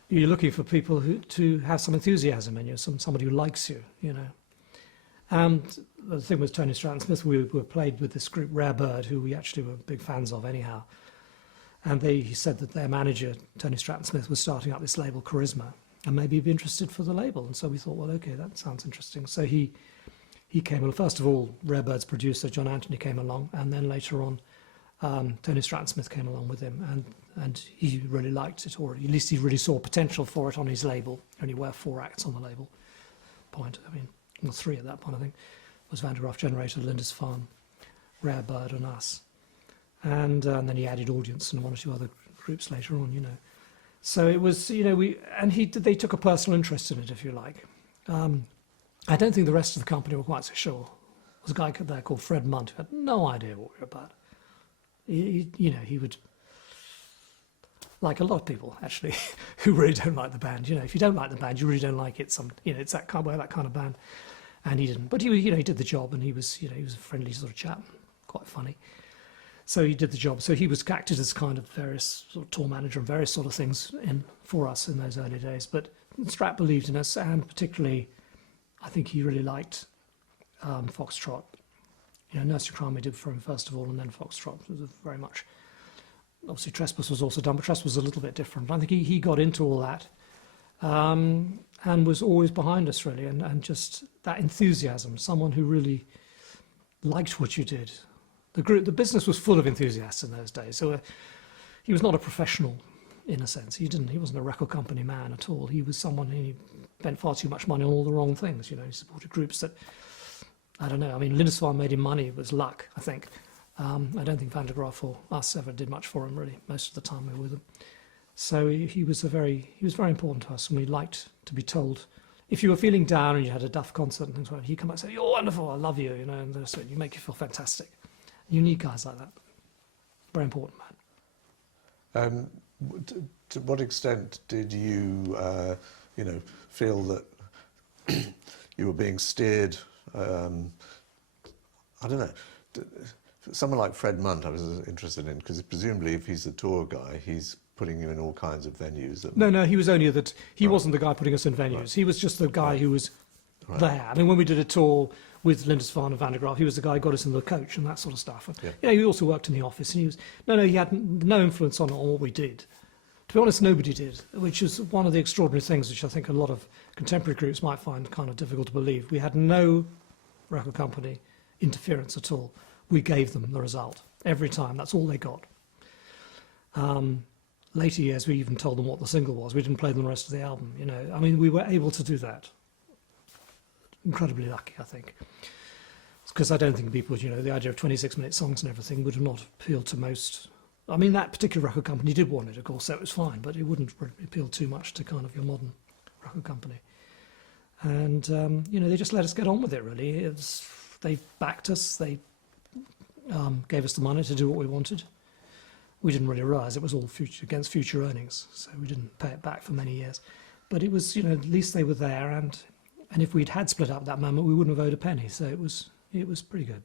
You're looking for people to have some enthusiasm in you, somebody who likes you, you know. And the thing with Tony Stratton-Smith, we were played with this group Rare Bird, who we actually were big fans of anyhow. And he said that their manager, Tony Stratton-Smith, was starting up this label, Charisma, and maybe he'd be interested for the label. And so we thought, well, okay, that sounds interesting. So he came along. First of all, Rare Bird's producer, John Edginton, came along, and then later on, Tony Stratton-Smith came along with him, and he really liked it, or at least he really saw potential for it on his label. Only were 4 acts on the label. I mean, well, 3 at that point, I think. It was Van der Graaf Generator, Lindisfarne, Rare Bird, and us. And then he added Audience and 1 or 2 other groups later on, you know. So it was, you know, they took a personal interest in it, if you like. I don't think the rest of the company were quite so sure. There was a guy there called Fred Munt who had no idea what we were about. He would, like a lot of people actually, who really don't like the band. You know, if you don't like the band, you really don't like it. It's that kind of band, and he didn't. But he did the job, and he was a friendly sort of chap, quite funny. So he did the job. So he was acted as kind of various sort of tour manager and various sort of things for us in those early days. But Strat believed in us, and particularly, I think he really liked Foxtrot. You know, Nursery Crime we did for him first of all, and then Foxtrot was very much. Obviously, Trespass was also done, but Trespass was a little bit different. I think he got into all that, and was always behind us really, and just that enthusiasm. Someone who really liked what you did. The business was full of enthusiasts in those days. So he was not a professional in a sense. He wasn't a record company man at all. He was someone who spent far too much money on all the wrong things. You know, he supported groups that, I don't know. I mean, Lindisfarne made him money. It was luck, I think. I don't think Van der Graaf or us ever did much for him, really. Most of the time we were with him. So he was very important to us, and we liked to be told. If you were feeling down and you had a Duff concert and things like that, he'd come out and say, "You're wonderful, I love you," you know, and so you make you feel fantastic. You need guys like that. Very important, man. To what extent did you, feel that you were being steered? I don't know. Someone like Fred Munt, I was interested in, because presumably, if he's the tour guy, he's putting you in all kinds of venues. No, he was only that. He wasn't the guy putting us in venues. Right. He was just the guy who was there. I mean, when we did a tour with Lindisfarne and Van der Graaf, he was the guy who got us in the coach and that sort of stuff. And, he also worked in the office, and he had no influence on what we did. To be honest, nobody did, which is one of the extraordinary things which I think a lot of contemporary groups might find kind of difficult to believe. We had no record company interference at all. We gave them the result every time. That's all they got. Later years, we even told them what the single was. We didn't play them the rest of the album. You know, I mean, we were able to do that. Incredibly lucky, I think. Because I don't think people, you know, the idea of 26-minute songs and everything would have not appealed to most. I mean, that particular record company did want it, of course, so it was fine, but it wouldn't appeal too much to kind of your modern record company. And, you know, they just let us get on with it, really. They backed us, they gave us the money to do what we wanted. We didn't really realise it was all against future earnings, so we didn't pay it back for many years. But it was, you know, at least they were there, and if we'd had split up at that moment, we wouldn't have owed a penny, so it was pretty good.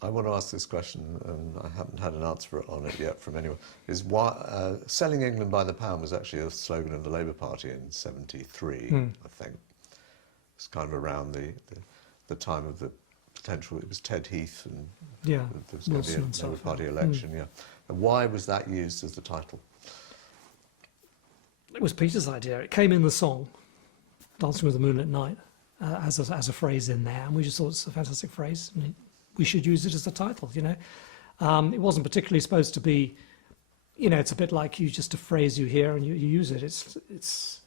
I want to ask this question, and I haven't had an answer on it yet from anyone, is why selling England by the pound was actually a slogan of the Labour Party in '73, I think. It's kind of around the time of the potential, it was Ted Heath, and yeah, there was going to be a Labour Party election, yeah. And why was that used as the title? It was Peter's idea. It came in the song, Dancing with the Moonlit Night, as a phrase in there, and we just thought it's a fantastic phrase. And we should use it as the title, you know. It wasn't particularly supposed to be, you know, it's a bit like just a phrase you hear and you use it. It's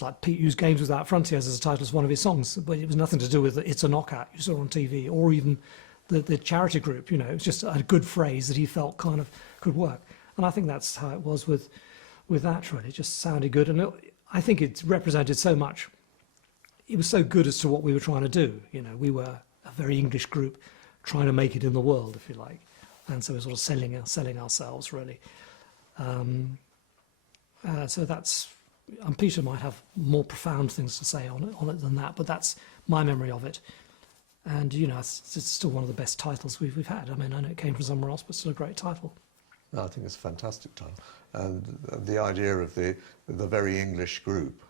like Pete used Games Without Frontiers as a title as one of his songs, but it was nothing to do with It's a Knockout you saw on TV, or even the charity group, you know. It was just a good phrase that he felt kind of could work. And I think that's how it was with that, really. It just sounded good, and I think it represented so much. It was so good as to what we were trying to do, you know. We were a very English group trying to make it in the world, if you like. And so we're sort of selling ourselves, really. So that's... And Peter might have more profound things to say on it than that, but that's my memory of it. And, you know, it's still one of the best titles we've had. I mean, I know it came from somewhere else, but still a great title. No, I think it's a fantastic title. And the idea of the very English group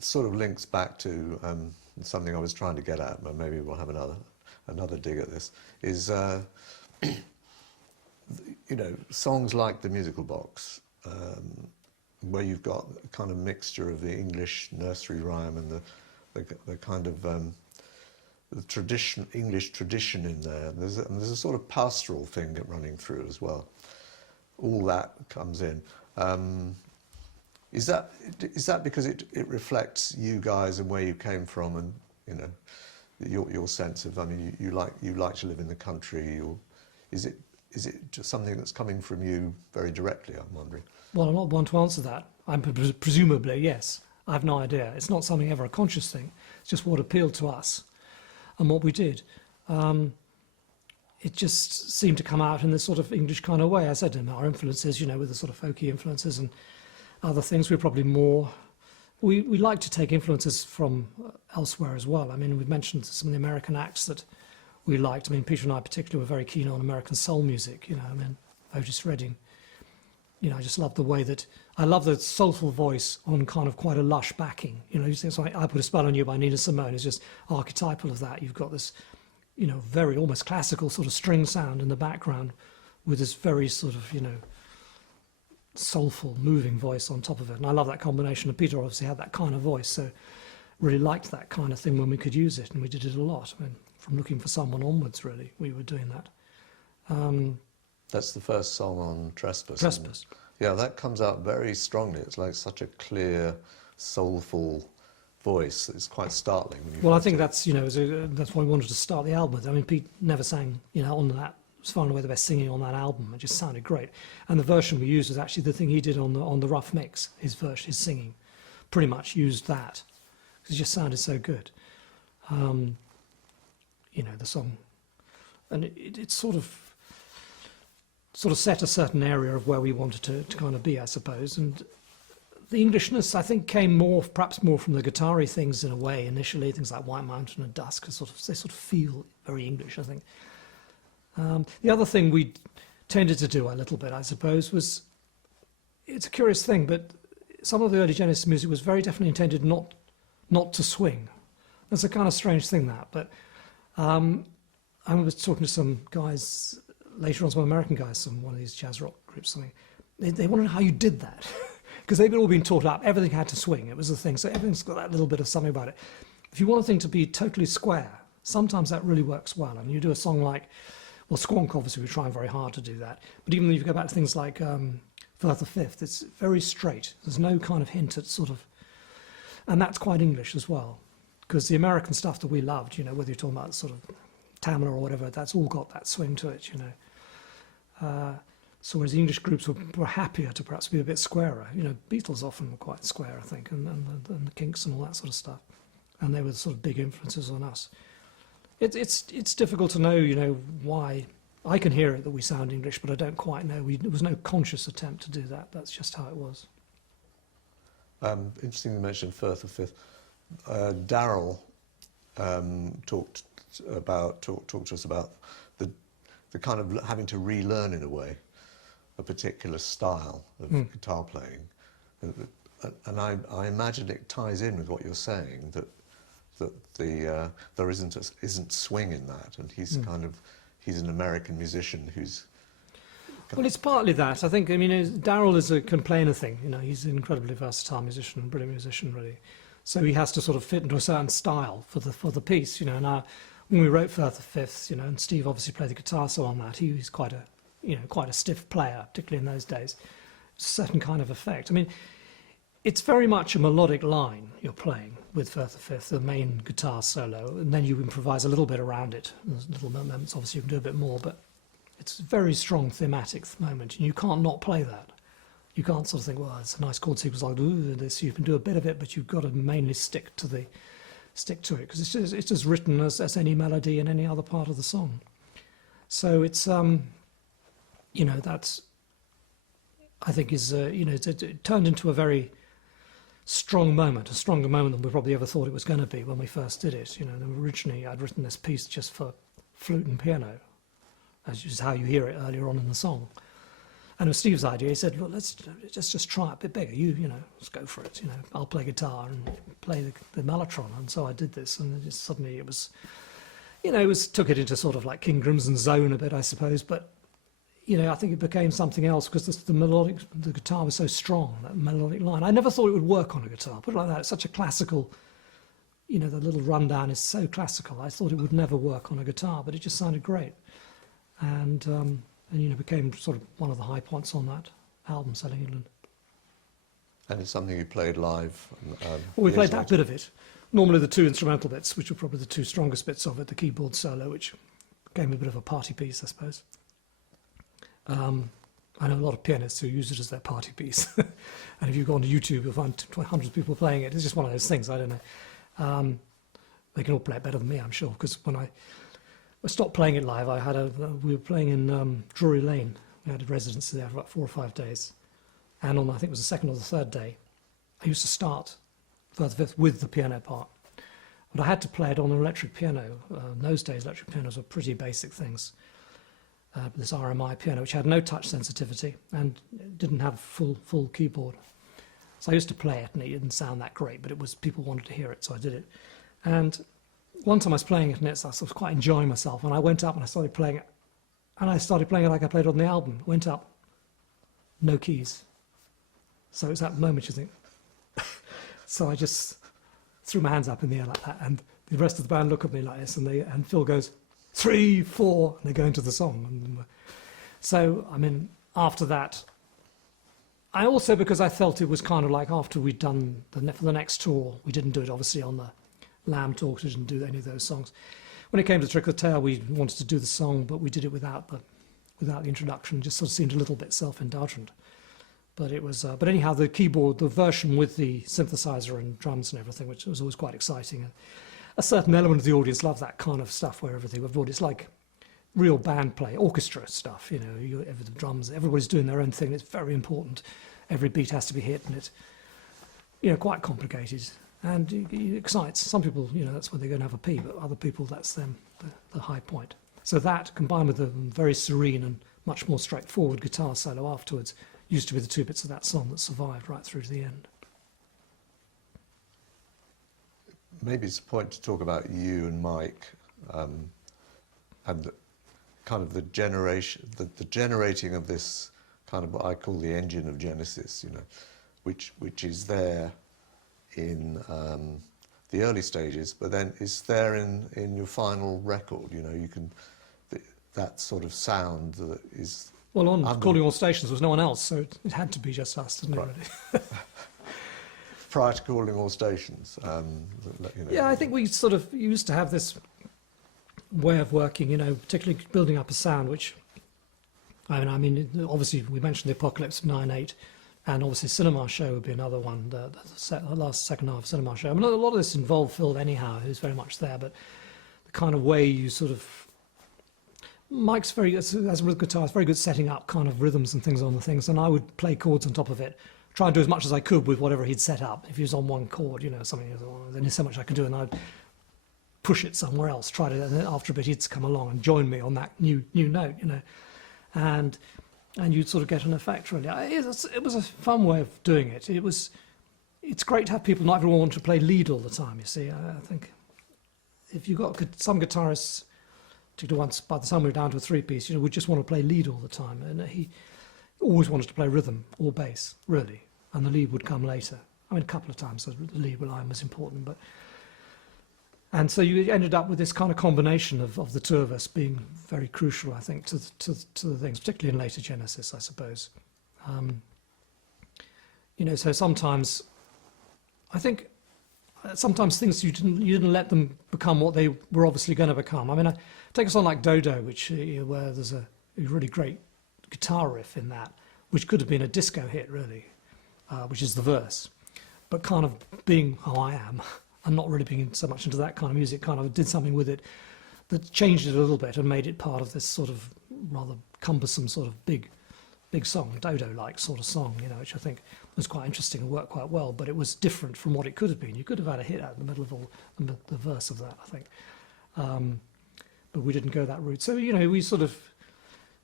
sort of links back to something I was trying to get at, but maybe we'll have another dig at this, is, you know, songs like The Musical Box, where you've got a kind of mixture of the English nursery rhyme and the kind of the English tradition in there. And there's a sort of pastoral thing running through as well. All that comes in. Is that because it reflects you guys and where you came from, and you know your sense of, I mean, you like to live in the country, or is it just something that's coming from you very directly, I'm wondering? Well, I'm not one to answer that. Presumably, yes. I have no idea. It's not something ever a conscious thing. It's just what appealed to us and what we did. It just seemed to come out in this sort of English kind of way. I said to him, our influences, you know, with the sort of folky influences and other things, we're probably more... We like to take influences from elsewhere as well. I mean, we've mentioned some of the American acts that we liked. I mean, Peter and I particularly were very keen on American soul music, you know, I mean, Otis Redding. You know, I just love the way that... I love the soulful voice on kind of quite a lush backing. You know, you think something like I Put a Spell on You by Nina Simone is just archetypal of that. You've got this, you know, very almost classical sort of string sound in the background with this very sort of, you know, soulful, moving voice on top of it. And I love that combination. And Peter obviously had that kind of voice, so really liked that kind of thing when we could use it, and we did it a lot. I mean, from Looking for Someone onwards, really, we were doing that. That's the first song on Trespass. Trespass. Yeah, that comes out very strongly. It's like such a clear, soulful voice. It's quite startling. When you well, I think that's, you know, that's why we wanted to start the album with. I mean, Pete never sang, you know, on that. It was far and away the best singing on that album. It just sounded great. And the version we used was actually the thing he did on the rough mix. His version, his singing, pretty much used that because it just sounded so good. You know, the song, and it sort of set a certain area of where we wanted to kind of be, I suppose. And the Englishness, I think, came perhaps more from the guitar-y things in a way initially, things like White Mountain and Dusk, they sort of feel very English, I think. The other thing we tended to do a little bit, I suppose, was, it's a curious thing, but some of the early Genesis music was very definitely intended not to swing. That's a kind of strange thing, that, but I remember talking to some guys later on, some American guys, one of these jazz rock groups, something. They want to know how you did that. Because they've all been taught up, everything had to swing, it was the thing. So everything's got that little bit of something about it. If you want a thing to be totally square, sometimes that really works well. And you do a song like, well, Squonk, obviously, we're trying very hard to do that. But even if you go back to things like Firth the Fifth, it's very straight. There's no kind of hint at sort of, and that's quite English as well. Because the American stuff that we loved, you know, whether you're talking about sort of Tamla or whatever, that's all got that swing to it, you know. So whereas the English groups were happier to perhaps be a bit squarer. You know, Beatles often were quite square, I think, and the Kinks and all that sort of stuff. And they were sort of big influences on us. It's difficult to know, you know, why. I can hear it that we sound English, but I don't quite know. There was no conscious attempt to do that. That's just how it was. Interesting you mentioned Firth the Fifth. Daryl talked to us about the kind of having to relearn in a way a particular style of guitar playing, and I imagine it ties in with what you're saying, that there isn't swing in that, and he's he's an American musician who's. Well, it's partly that. I think. I mean, Daryl can play anything. You know, he's an incredibly versatile musician, and brilliant musician, really. So he has to sort of fit into a certain style for the piece. You know, and when we wrote Firth the Fifth, you know, and Steve obviously played the guitar, so on that he was quite a stiff player, particularly in those days. A certain kind of effect. I mean, it's very much a melodic line you're playing with Firth the Fifth, the main guitar solo, and then you improvise a little bit around it. There's little moments, obviously you can do a bit more, but it's a very strong thematic moment, and you can't not play that. You can't sort of think, well, it's a nice chord sequence like this. You can do a bit of it, but you've got to mainly stick to it, because it's as written as any melody in any other part of the song. So it's you know, that's, I think is you know, it turned into a very strong moment, a stronger moment than we probably ever thought it was going to be when we first did it. You know, originally I'd written this piece just for flute and piano, as is how you hear it earlier on in the song. And it was Steve's idea. He said, look, let's just try it a bit bigger. You know, let's go for it. You know, I'll play guitar and play the mellotron. And so I did this, and suddenly it was, you know, took it into sort of like King Crimson zone a bit, I suppose. But, you know, I think it became something else because the guitar was so strong, that melodic line. I never thought it would work on a guitar. Put it like that. It's such a classical, you know, the little rundown is so classical. I thought it would never work on a guitar, but it just sounded great. And you know, became sort of one of the high points on that album, Selling England. And it's something you played live? Well, we played that bit of it. Normally the two instrumental bits, which were probably the two strongest bits of it, the keyboard solo, which became a bit of a party piece, I suppose. I know a lot of pianists who use it as their party piece. And if you go on YouTube, you'll find hundreds of people playing it. It's just one of those things, I don't know. They can all play it better than me, I'm sure, because when I stopped playing it live, we were playing in Drury Lane. We had a residency there for about 4 or 5 days. And on, I think it was the second or the third day, I used to start Firth the Fifth with the piano part. But I had to play it on an electric piano. In those days, electric pianos were pretty basic things. This RMI piano, which had no touch sensitivity and didn't have full keyboard. So I used to play it, and it didn't sound that great, but people wanted to hear it, so I did it. And one time I was playing it, and I was quite enjoying myself, and I went up and I started playing it, and I started playing it like I played on the album. Went up, no keys. So it's that moment you think. So I just threw my hands up in the air like that, and the rest of the band look at me like this, and Phil goes, 3, 4, and they go into the song. And so, I mean, after that, I also, because I felt it was kind of like after we'd done for the next tour, we didn't do it obviously on the Lamb Talk, didn't do any of those songs. When it came to Trick of the Tail, we wanted to do the song, but we did it without the introduction. It just sort of seemed a little bit self-indulgent. But it was. But anyhow, the keyboard, the version with the synthesizer and drums and everything, which was always quite exciting. A certain element of the audience loves that kind of stuff, where everything. It's like real band play, orchestra stuff. You know, the drums. Everybody's doing their own thing. It's very important. Every beat has to be hit, and it's, you know, quite complicated. And it excites. Some people, you know, that's when they're going to have a pee, but other people, that's them, the high point. So that, combined with the very serene and much more straightforward guitar solo afterwards, used to be the two bits of that song that survived right through to the end. Maybe it's a point to talk about you and Mike. and kind of the generation, the generating of this kind of what I call the engine of Genesis, which is there in the early stages, but then it's there in your final record. You can that sort of sound that is. Well, on Calling All Stations, there was no one else, so it had to be just us, didn't it? Right. Really? Prior to Calling All Stations, Yeah, I think we sort of used to have this way of working, particularly building up a sound, which, I mean, obviously we mentioned the Apocalypse of 9/8, and obviously Cinema Show would be another one, the last second half of Cinema Show. I mean, a lot of this involved Phil anyhow, who's very much there, but the kind of way you sort of... Mike's very, as with guitar, it's very good setting up kind of rhythms and things on the things, and I would play chords on top of it, try and do as much as I could with whatever he'd set up. If he was on one chord, something, then there's so much I could do, and I'd push it somewhere else, try to, and then after a bit he'd come along and join me on that new note, and you'd sort of get an effect, really. It was a fun way of doing it. It's great to have people, not everyone want to play lead all the time, you see. I think if you've got some guitarists, particularly once, by the time we were down to a three-piece, would just want to play lead all the time, and he always wanted to play rhythm or bass, really, and the lead would come later. I mean, a couple of times the lead line was important, and so you ended up with this kind of combination of the two of us being very crucial, I think, to the things, particularly in later Genesis, I suppose. So sometimes, I think, sometimes things you didn't let them become what they were obviously going to become. I mean, take a song like Dodo, where there's a really great guitar riff in that, which could have been a disco hit, really, which is the verse, but kind of being how I am and not really being so much into that kind of music, kind of did something with it that changed it a little bit and made it part of this sort of rather cumbersome sort of big song, Dodo-like sort of song, which I think was quite interesting and worked quite well, but it was different from what it could have been. You could have had a hit out in the middle of the verse of that, I think. But we didn't go that route. So,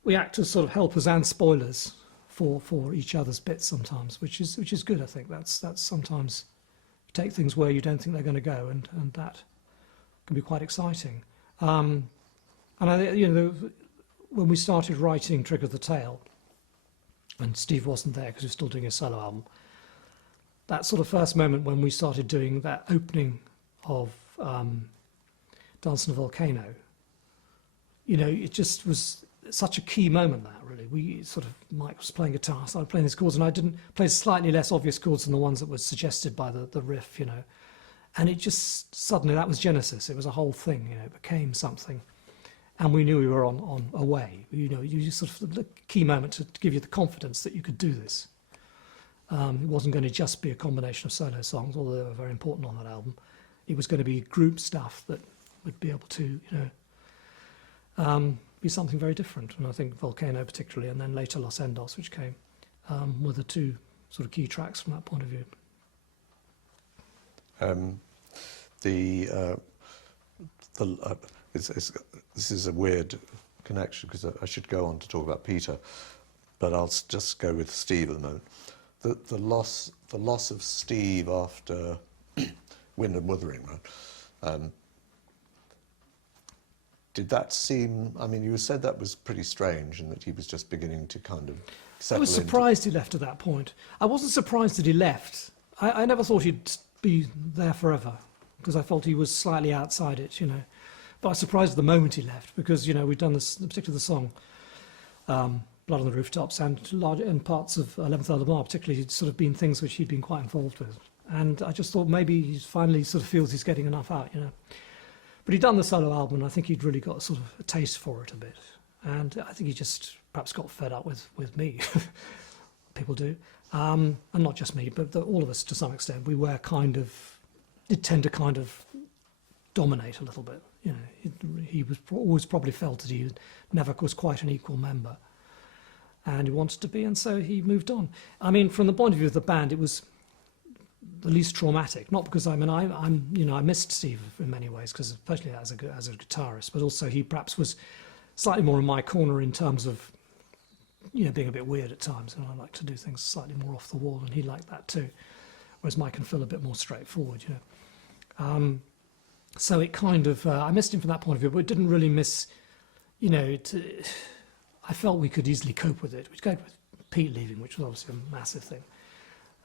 we act as sort of helpers and spoilers for each other's bits sometimes, which is good, I think. That's sometimes you take things where you don't think they're going to go, and that can be quite exciting. And when we started writing Trigger the Tail, and Steve wasn't there because he was still doing a solo album, that sort of first moment when we started doing that opening of Dance on a Volcano, it just was such a key moment, that really. We sort of, Mike was playing guitar, started playing these chords, and I didn't play slightly less obvious chords than the ones that were suggested by the riff, and it just, suddenly that was Genesis. It was a whole thing, it became something. And we knew we were on a way. You sort of, the key moment to give you the confidence that you could do this. It wasn't going to just be a combination of solo songs, although they were very important on that album. It was going to be group stuff that would be able to, be something very different. And I think Volcano particularly, and then later Los Endos, which came, were the two sort of key tracks from that point of view. This is a weird connection because I should go on to talk about Peter, but I'll just go with Steve at the moment. The loss of Steve after Wind and Wuthering, right? Did that seem? I mean, you said that was pretty strange, and that he was just beginning to kind of settle. I was surprised he left at that point. I wasn't surprised that he left. I never thought he'd be there forever, because I felt he was slightly outside it, But I was surprised at the moment he left, because, we'd done this, particularly the song, Blood on the Rooftops, and parts of 11th Hour of the Bar, particularly, had sort of been things which he'd been quite involved with. And I just thought maybe he finally sort of feels he's getting enough out, But he'd done the solo album, and I think he'd really got sort of a taste for it a bit. And I think he just perhaps got fed up with me. People do. And not just me, but all of us to some extent. We were did tend to kind of dominate a little bit. He was always probably felt that he never was quite an equal member, and he wanted to be, and so he moved on. I mean, from the point of view of the band, it was the least traumatic. Not because I missed Steve in many ways, because especially as a guitarist, but also he perhaps was slightly more in my corner in terms of being a bit weird at times, and I like to do things slightly more off the wall, and he liked that too. Whereas Mike and Phil a bit more straightforward, So it kind of, I missed him from that point of view, but it didn't really miss you know, I felt we could easily cope with it. We'd go with Pete leaving, which was obviously a massive thing.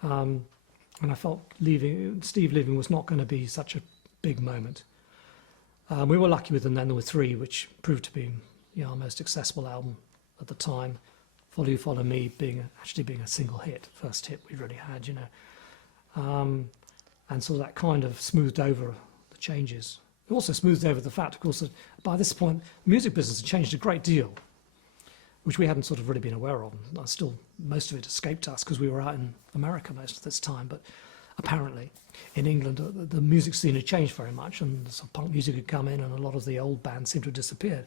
And I felt Steve leaving was not going to be such a big moment. We were lucky with them then. There were 3, which proved to be, you know, our most accessible album at the time. Follow You, Follow Me actually being a single hit, first hit we really had, you know. And so that kind of smoothed over the changes. It also smoothed over the fact, of course, that by this point, the music business had changed a great deal, which we hadn't sort of really been aware of. Still, most of it escaped us because we were out in America most of this time, but apparently in England the music scene had changed very much, and some punk music had come in and a lot of the old bands seemed to have disappeared.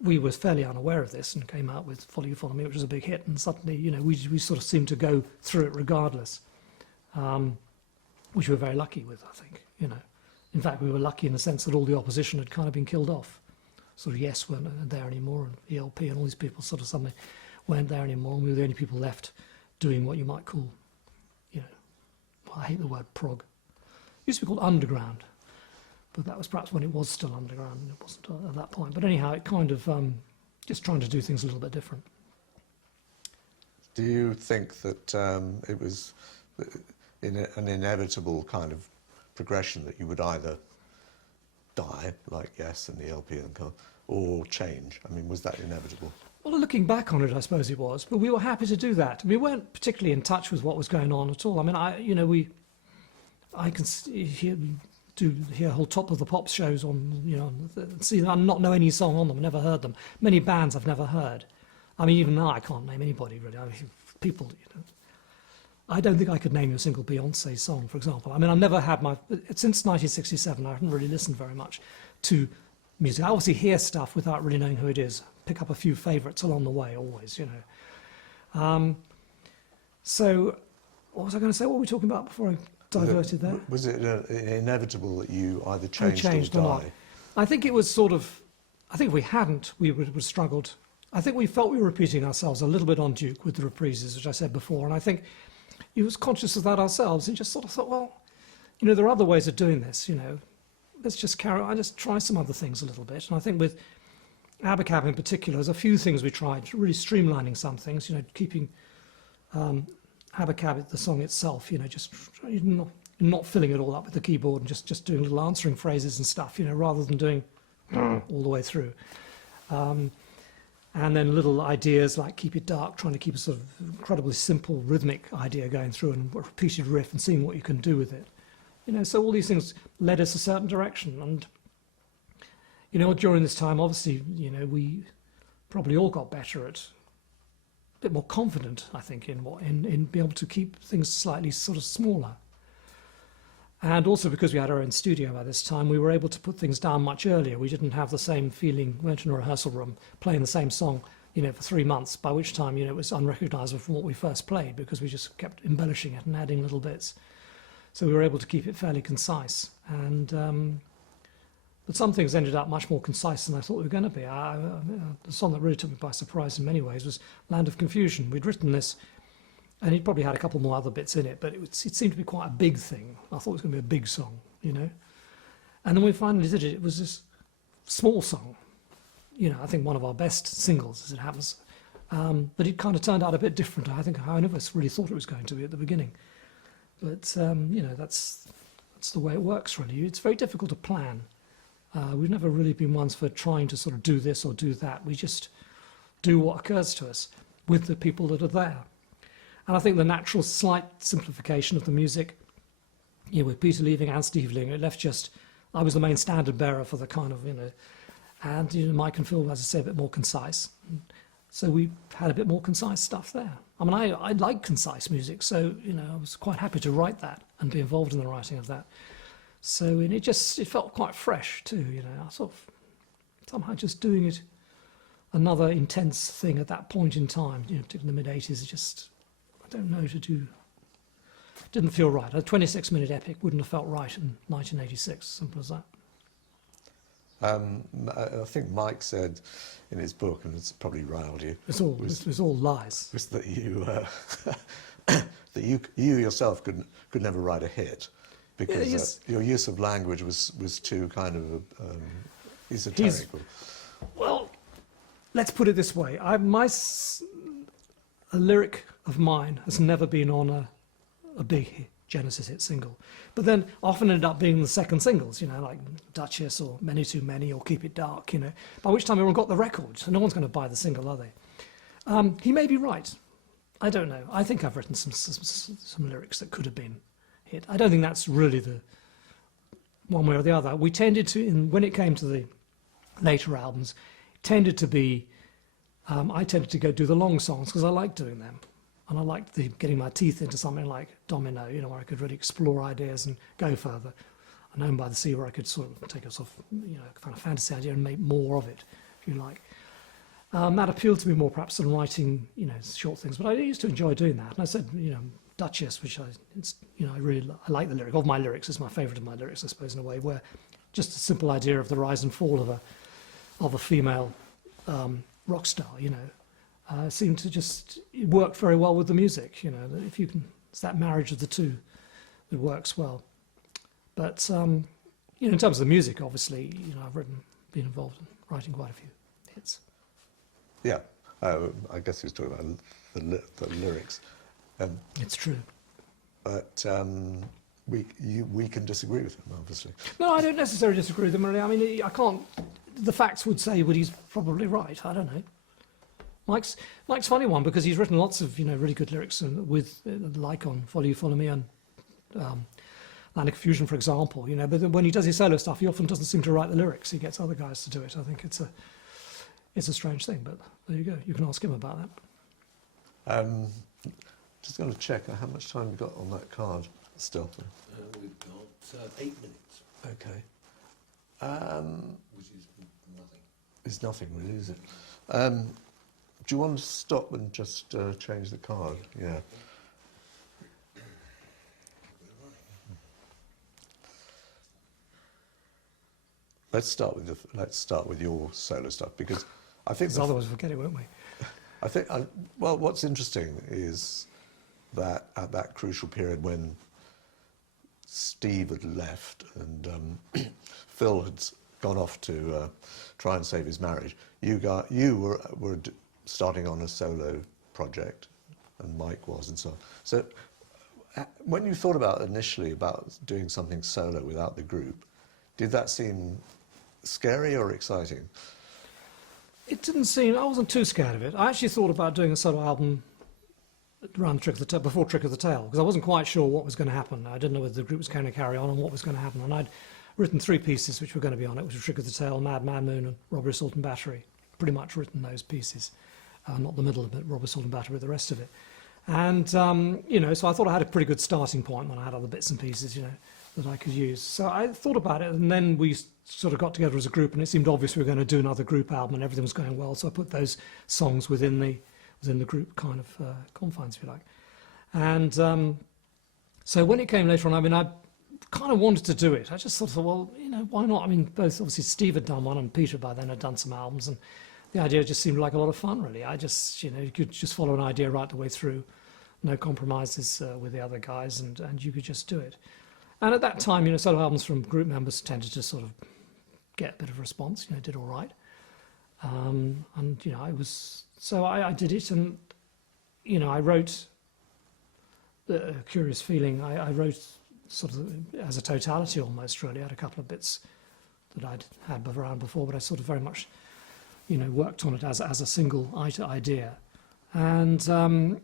We were fairly unaware of this and came out with Follow You, Follow Me, which was a big hit, and suddenly, you know, we sort of seemed to go through it regardless, which we were very lucky with, I think, you know. In fact, we were lucky in the sense that all the opposition had kind of been killed off. Sort of Yes weren't there anymore, and ELP and all these people sort of suddenly weren't there anymore, and we were the only people left doing what you might call, you know, well, I hate the word prog. It used to be called underground, but that was perhaps when it was still underground, and it wasn't at that point. But anyhow, it kind of just trying to do things a little bit different. Do you think that it was an inevitable kind of progression that you would either die, like Yes and the LP, or change? I mean, was that inevitable? Well, looking back on it, I suppose it was, but we were happy to do that. We weren't particularly in touch with what was going on at all. I mean, I can hear whole Top of the Pops shows on, you know, see, not know any song on them, never heard them. Many bands I've never heard. I mean, even now I can't name anybody really. I mean, people, you know. I don't think I could name you a single Beyoncé song, for example. I mean, I've never had since 1967, I haven't really listened very much to music. I obviously hear stuff without really knowing who it is. Pick up a few favourites along the way, always, you know. So, what was I going to say? What were we talking about before I diverted there? Was it inevitable that you either changed or not? died? I think it was sort of, I think if we hadn't, we would have struggled. I think we felt we were repeating ourselves a little bit on Duke with the reprises, which I said before, and I think he was conscious of that ourselves and just sort of thought, well, you know, there are other ways of doing this, you know. Let's just just try some other things a little bit. And I think with Abacab in particular, there's a few things we tried, really streamlining some things, you know, keeping Abacab, the song itself, you know, just not filling it all up with the keyboard and just doing little answering phrases and stuff, you know, rather than doing all the way through. And then little ideas like Keep It Dark, trying to keep a sort of incredibly simple rhythmic idea going through and a repeated riff and seeing what you can do with it. You know, so all these things led us a certain direction. And, you know, during this time, obviously, you know, we probably all got better at, a bit more confident, I think, in being able to keep things slightly sort of smaller. And also because we had our own studio by this time, we were able to put things down much earlier. We didn't have the same feeling, we went in a rehearsal room, playing the same song, you know, for 3 months, by which time, you know, it was unrecognisable from what we first played because we just kept embellishing it and adding little bits. So we were able to keep it fairly concise. And but some things ended up much more concise than I thought they were going to be. The song that really took me by surprise in many ways was Land of Confusion. We'd written this, and it probably had a couple more other bits in it, but it seemed to be quite a big thing. I thought it was going to be a big song, you know. And then we finally did it. It was this small song, you know, I think one of our best singles, as it happens. But it kind of turned out a bit different. I think I never really thought it was going to be at the beginning. But, you know, that's the way it works, really. It's very difficult to plan. We've never really been ones for trying to sort of do this or do that. We just do what occurs to us with the people that are there. And I think the natural slight simplification of the music, you know, with Peter leaving and Steve leaving, it left just, I was the main standard bearer for the kind of, you know, and, you know, Mike and Phil, as I say, a bit more concise. So we had a bit more concise stuff there. I mean, I like concise music, so, you know, I was quite happy to write that and be involved in the writing of that. So and it felt quite fresh too, you know. I sort of somehow just doing it, another intense thing at that point in time, you know, particularly in the mid-80s, it just, I don't know, didn't feel right. A 26-minute epic wouldn't have felt right in 1986, simple as that. I think Mike said in his book, and it's probably riled you. It's all lies. Was that you that you yourself could never write a hit because your use of language was too kind of esoteric. Well, let's put it this way. A lyric of mine has never been on a big Genesis hit single, but then often ended up being the second singles, you know, like Duchess or Many Too Many or Keep It Dark, you know, by which time everyone got the record, so no one's going to buy the single, are they? He may be right. I don't know. I think I've written some lyrics that could have been hit. I don't think that's really the one way or the other. We tended to, when it came to the later albums, tended to be, I tended to go do the long songs because I liked doing them. And I liked getting my teeth into something like Domino, you know, where I could really explore ideas and go further. And Home by the Sea, where I could sort of take a sort of, you know, kind of fantasy idea and make more of it, if you like. That appealed to me more perhaps than writing, you know, short things. But I used to enjoy doing that. And I said, you know, Duchess, which I like the lyric. Of my lyrics, it's my favourite of my lyrics, I suppose, in a way, where just a simple idea of the rise and fall of a female rock star, you know, seemed to just work very well with the music, you know. If you can, it's that marriage of the two that works well. But you know, in terms of the music, obviously, you know, I've been involved in writing quite a few hits. Yeah, I guess he was talking about the lyrics. It's true. But we can disagree with him, obviously. No, I don't necessarily disagree with him, really. I mean, I can't. The facts would say, well, he's probably right. I don't know. Mike's a funny one because he's written lots of, you know, really good lyrics and with like on Follow You, Follow Me and Atlantic Fusion, for example, you know. But then when he does his solo stuff, he often doesn't seem to write the lyrics. He gets other guys to do it. I think it's a strange thing, but there you go. You can ask him about that. Just going to check how much time we've got on that card still. We've got 8 minutes. Okay. Which is nothing. It's nothing really, is it? Do you want to stop and just change the card? Yeah. Let's start with your solo stuff because I think. Because otherwise we'll get it, won't we? I think. Well, what's interesting is that at that crucial period when Steve had left and Phil had gone off to try and save his marriage, you were starting on a solo project, and Mike was, and so on. So when you thought about initially about doing something solo without the group, did that seem scary or exciting? It didn't seem. I wasn't too scared of it. I actually thought about doing a solo album around before Trick of the Tail, because I wasn't quite sure what was going to happen. I didn't know whether the group was going to carry on and what was going to happen. And I'd written 3 pieces which were going to be on it, which were Trick of the Tail, Mad Moon, and Robbery, Assault and Battery. Pretty much written those pieces. Not the middle of it, Robbery, Assault and Battery, but the rest of it. And, you know, so I thought I had a pretty good starting point when I had other bits and pieces, you know, that I could use. So I thought about it, and then we sort of got together as a group, and it seemed obvious we were going to do another group album, and everything was going well. So I put those songs within the group kind of confines, if you like. And so when it came later on, I mean, I kind of wanted to do it. I just sort of thought, well, you know, why not? I mean, both obviously Steve had done one, and Peter by then had done some albums, and the idea just seemed like a lot of fun, really. I just, you know, you could just follow an idea right the way through, no compromises with the other guys, and you could just do it. And at that time, you know, solo albums from group members tended to sort of get a bit of a response, you know, did all right. And, you know, I did it, and, you know, I wrote a Curious Feeling. I wrote sort of as a totality almost, really. I had a couple of bits that I'd had around before, but I sort of very much, you know, worked on it as a single idea. And,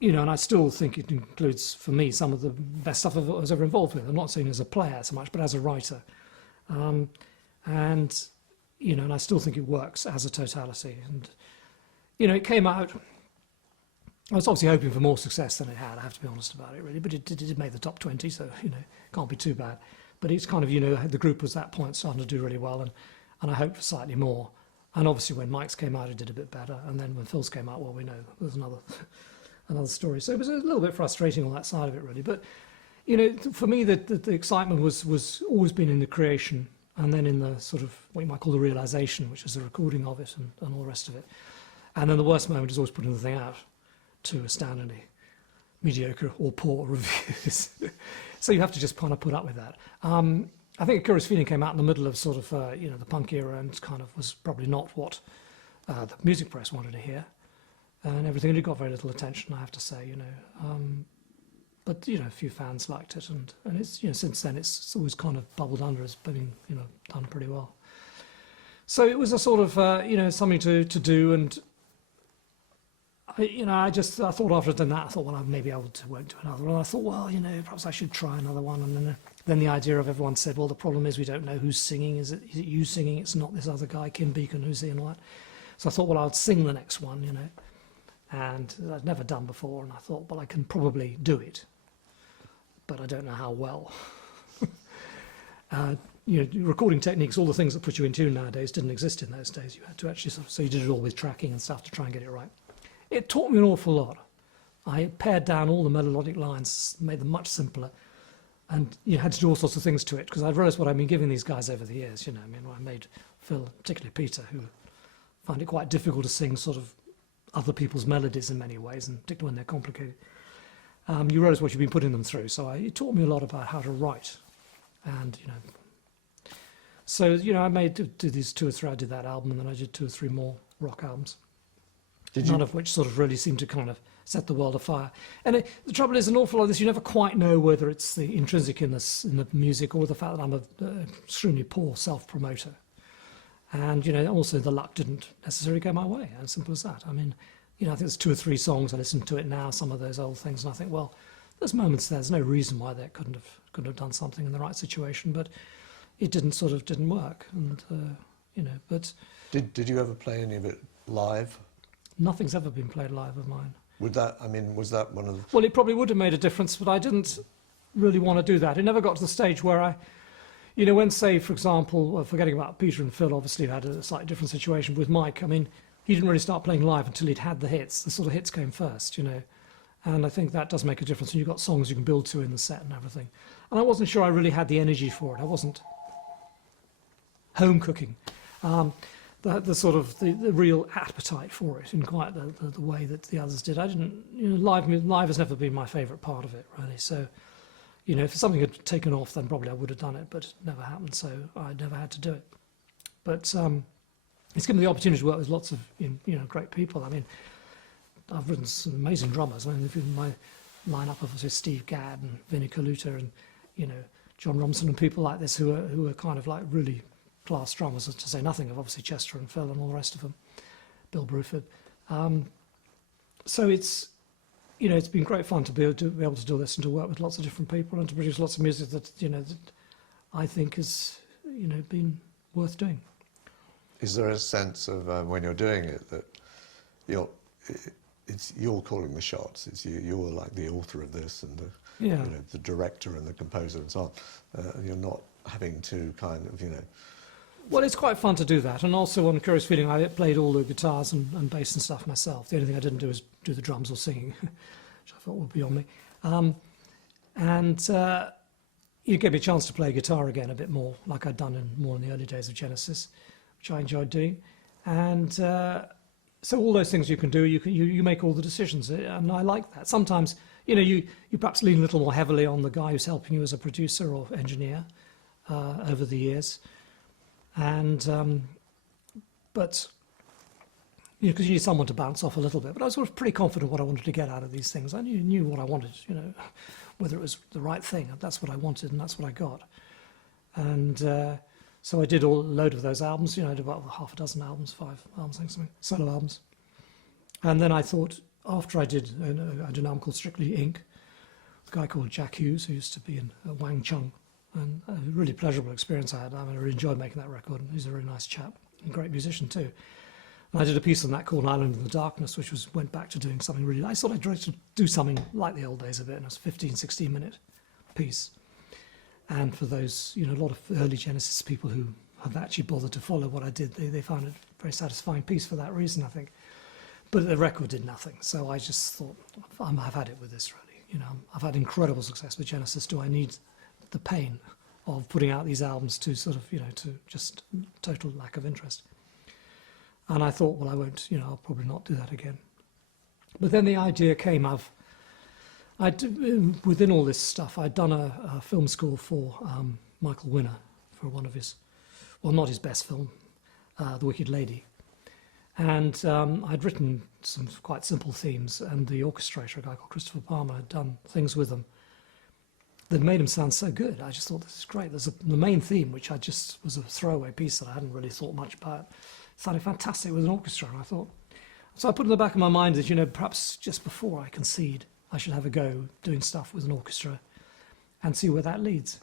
you know, and I still think it includes, for me, some of the best stuff I was ever involved with. I'm not saying as a player so much, but as a writer. And, you know, and I still think it works as a totality. And, you know, it came out, I was obviously hoping for more success than it had, I have to be honest about it, really. But it did make the top 20, so, you know, can't be too bad. But it's kind of, you know, the group was at that point starting to do really well, and I hoped for slightly more. And obviously when Mike's came out, it did a bit better. And then when Phil's came out, well, we know there's another story. So it was a little bit frustrating on that side of it, really. But, you know, for me, the excitement was always been in the creation, and then in the sort of what you might call the realization, which is the recording of it and all the rest of it. And then the worst moment is always putting the thing out to astoundingly mediocre or poor reviews. So you have to just kind of put up with that. I think A Curious Feeling came out in the middle of sort of, you know, the punk era, and kind of was probably not what the music press wanted to hear, and everything. And it got very little attention, I have to say, you know. But you know, a few fans liked it, and it's, you know, since then it's always kind of bubbled under as being, you know, done pretty well. So it was a sort of you know, something to do, and you know, I thought after I'd done that, I thought, well, maybe I won't do another one. I thought, well, you know, perhaps I should try another one. And then the idea of everyone said, well, the problem is we don't know who's singing. Is it you singing? It's not this other guy, Kim Beacon, who's singing all that. So I thought, well, I'll sing the next one, you know. And I'd never done before, and I thought, well, I can probably do it, but I don't know how well. You know, recording techniques, all the things that put you in tune nowadays didn't exist in those days. You had to actually so you did it all with tracking and stuff to try and get it right. It taught me an awful lot. I pared down all the melodic lines, made them much simpler, and you had to do all sorts of things to it, because I'd realised what I'd been giving these guys over the years, you know. I mean, I made Phil, particularly Peter, who find it quite difficult to sing sort of other people's melodies in many ways, and particularly when they're complicated. You realise what you've been putting them through, so it taught me a lot about how to write, and, you know. So, you know, I did these 2 or 3, I did that album, and then I did 2 or 3 more rock albums. None of which sort of really seemed to kind of set the world afire. And the trouble is, an awful lot of this, you never quite know whether it's the intrinsic in the music or the fact that I'm an extremely poor self-promoter. And, you know, also the luck didn't necessarily go my way, as simple as that. I mean, you know, I think there's 2 or 3 songs, I listen to it now, some of those old things, and I think, well, there's moments there's no reason why they couldn't have done something in the right situation, but it didn't work. And, you know, but... Did you ever play any of it live? Nothing's ever been played live of mine. Was that one of the... Well, it probably would have made a difference, but I didn't really want to do that. It never got to the stage where you know, when, say, for example, forgetting about Peter and Phil, obviously had a slightly different situation with Mike. I mean, he didn't really start playing live until he'd had the hits. The sort of hits came first, you know. And I think that does make a difference when you've got songs you can build to in the set and everything. And I wasn't sure I really had the energy for it. I wasn't home cooking. The sort of the real appetite for it in quite the way that the others did. I didn't, you know, live has never been my favourite part of it, really. So, you know, if something had taken off, then probably I would have done it, but it never happened, so I never had to do it. But it's given me the opportunity to work with lots of, you know, great people. I mean, I've written some amazing drummers. I mean, if you my lineup of Steve Gadd and Vinnie Colaiuta and, you know, John Robinson and people like this who are kind of like really class drummers, to say nothing of obviously Chester and Phil and all the rest of them, Bill Bruford. So it's, you know, it's been great fun to be able to do this and to work with lots of different people and to produce lots of music that, you know, that I think has, you know, been worth doing. Is there a sense of when you're doing it that you're calling the shots? It's you're like the author of this and the, you know, the director and the composer and so on. You're not having to kind of, you know. Well, it's quite fun to do that, and also on a curious feeling, I played all the guitars and bass and stuff myself. The only thing I didn't do was do the drums or singing, which I thought would be on me. You gave me a chance to play guitar again a bit more, like I'd done more in the early days of Genesis, which I enjoyed doing. And so all those things you can do, you make all the decisions, and I like that. Sometimes, you know, you perhaps lean a little more heavily on the guy who's helping you as a producer or engineer over the years. And but you know, because you need someone to bounce off a little bit. But I was sort of pretty confident what I wanted to get out of these things. I knew what I wanted, you know, whether it was the right thing. That's what I wanted, and that's what I got. And so I did a load of those albums. You know, I did about half a dozen albums, 5 albums, I think, something, solo albums. And then I thought, after I did an album called Strictly Inc., with a guy called Jack Hughes, who used to be in Wang Chung. And a really pleasurable experience I had. I mean, I really enjoyed making that record. He's a really nice chap, and a great musician too. And I did a piece on that called Island in the Darkness, which went back to doing something really... I thought I'd try to do something like the old days of it, and it was a 15, 16-minute piece. And for those, you know, a lot of early Genesis people who have actually bothered to follow what I did, they found it a very satisfying piece for that reason, I think. But the record did nothing, so I just thought, I've had it with this, really. You know, I've had incredible success with Genesis. Do I need the pain of putting out these albums to sort of, you know, to just total lack of interest? And I thought, well, I won't, you know, I'll probably not do that again. But then the idea came of, within all this stuff, I'd done a film score for Michael Winner for one of his, well, not his best film, The Wicked Lady. And I'd written some quite simple themes, and the orchestrator, a guy called Christopher Palmer, had done things with them that made them sound so good. I just thought, this is great. There's the main theme, which I just was a throwaway piece that I hadn't really thought much about. It sounded fantastic with an orchestra, and I thought, so I put in the back of my mind that, you know, perhaps just before I concede, I should have a go doing stuff with an orchestra and see where that leads.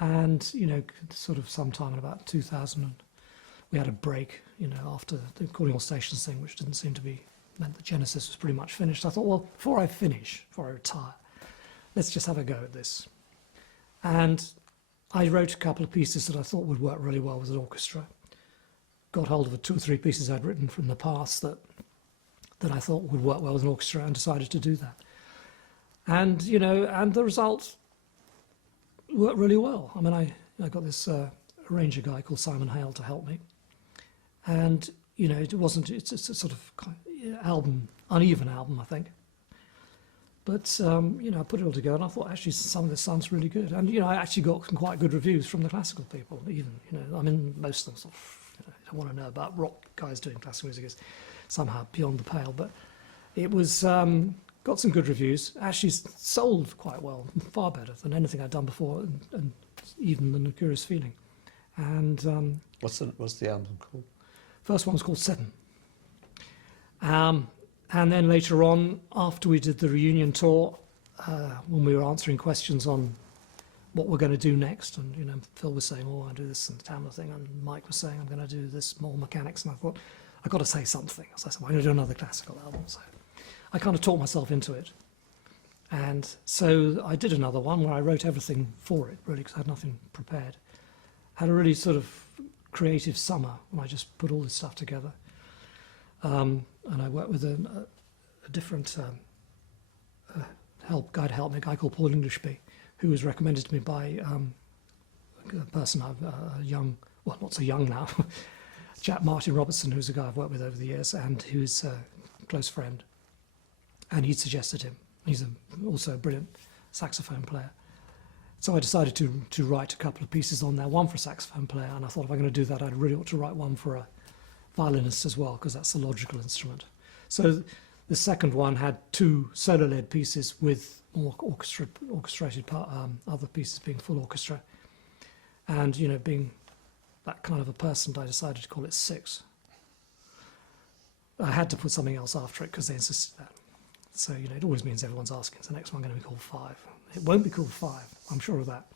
And, you know, sort of sometime in about 2000, we had a break, you know, after the Calling All Stations thing, which didn't seem to be, meant that Genesis was pretty much finished. I thought, well, before I retire, let's just have a go at this. And I wrote a couple of pieces that I thought would work really well with an orchestra. Got hold of the 2 or 3 pieces I'd written from the past that I thought would work well with an orchestra, and decided to do that. And, you know, and the result worked really well. I mean, I got this arranger guy called Simon Hale to help me. And, you know, it's a sort of album, uneven album, I think. But, you know, I put it all together, and I thought, actually, some of this sounds really good. And, you know, I actually got some quite good reviews from the classical people, even, you know. I mean, most of them sort of, you know, don't want to know about rock guys doing classical music is somehow beyond the pale. But it was, got some good reviews, actually sold quite well, far better than anything I'd done before, and even than A Curious Feeling. And What's the album called? first one was called 7. And then later on, after we did the reunion tour, when we were answering questions on what we're going to do next, and, you know, Phil was saying, oh, I do this and the Tamla thing, and Mike was saying, I'm going to do this more mechanics, and I thought, I've got to say something. So I said, well, I'm going to do another classical album. So I kind of talked myself into it. And so I did another one where I wrote everything for it, really, because I had nothing prepared. Had a really sort of creative summer when I just put all this stuff together. And I worked with a different guy to help me, a guy called Paul Englishby, who was recommended to me by a person, a young, well, not so young now, chap Martin Robertson, who's a guy I've worked with over the years, and who's a close friend. And he'd suggested him. He's also a brilliant saxophone player. So I decided to write a couple of pieces on there, one for a saxophone player, and I thought if I'm going to do that, I'd really ought to write one for a violinist as well, because that's a logical instrument. So the second one had 2 solo-led pieces with more orchestrated other pieces being full orchestra. And, you know, being that kind of a person, I decided to call it 6. I had to put something else after it because they insisted that. So, you know, it always means everyone's asking, is the next one going to be called 5? It won't be called 5, I'm sure of that.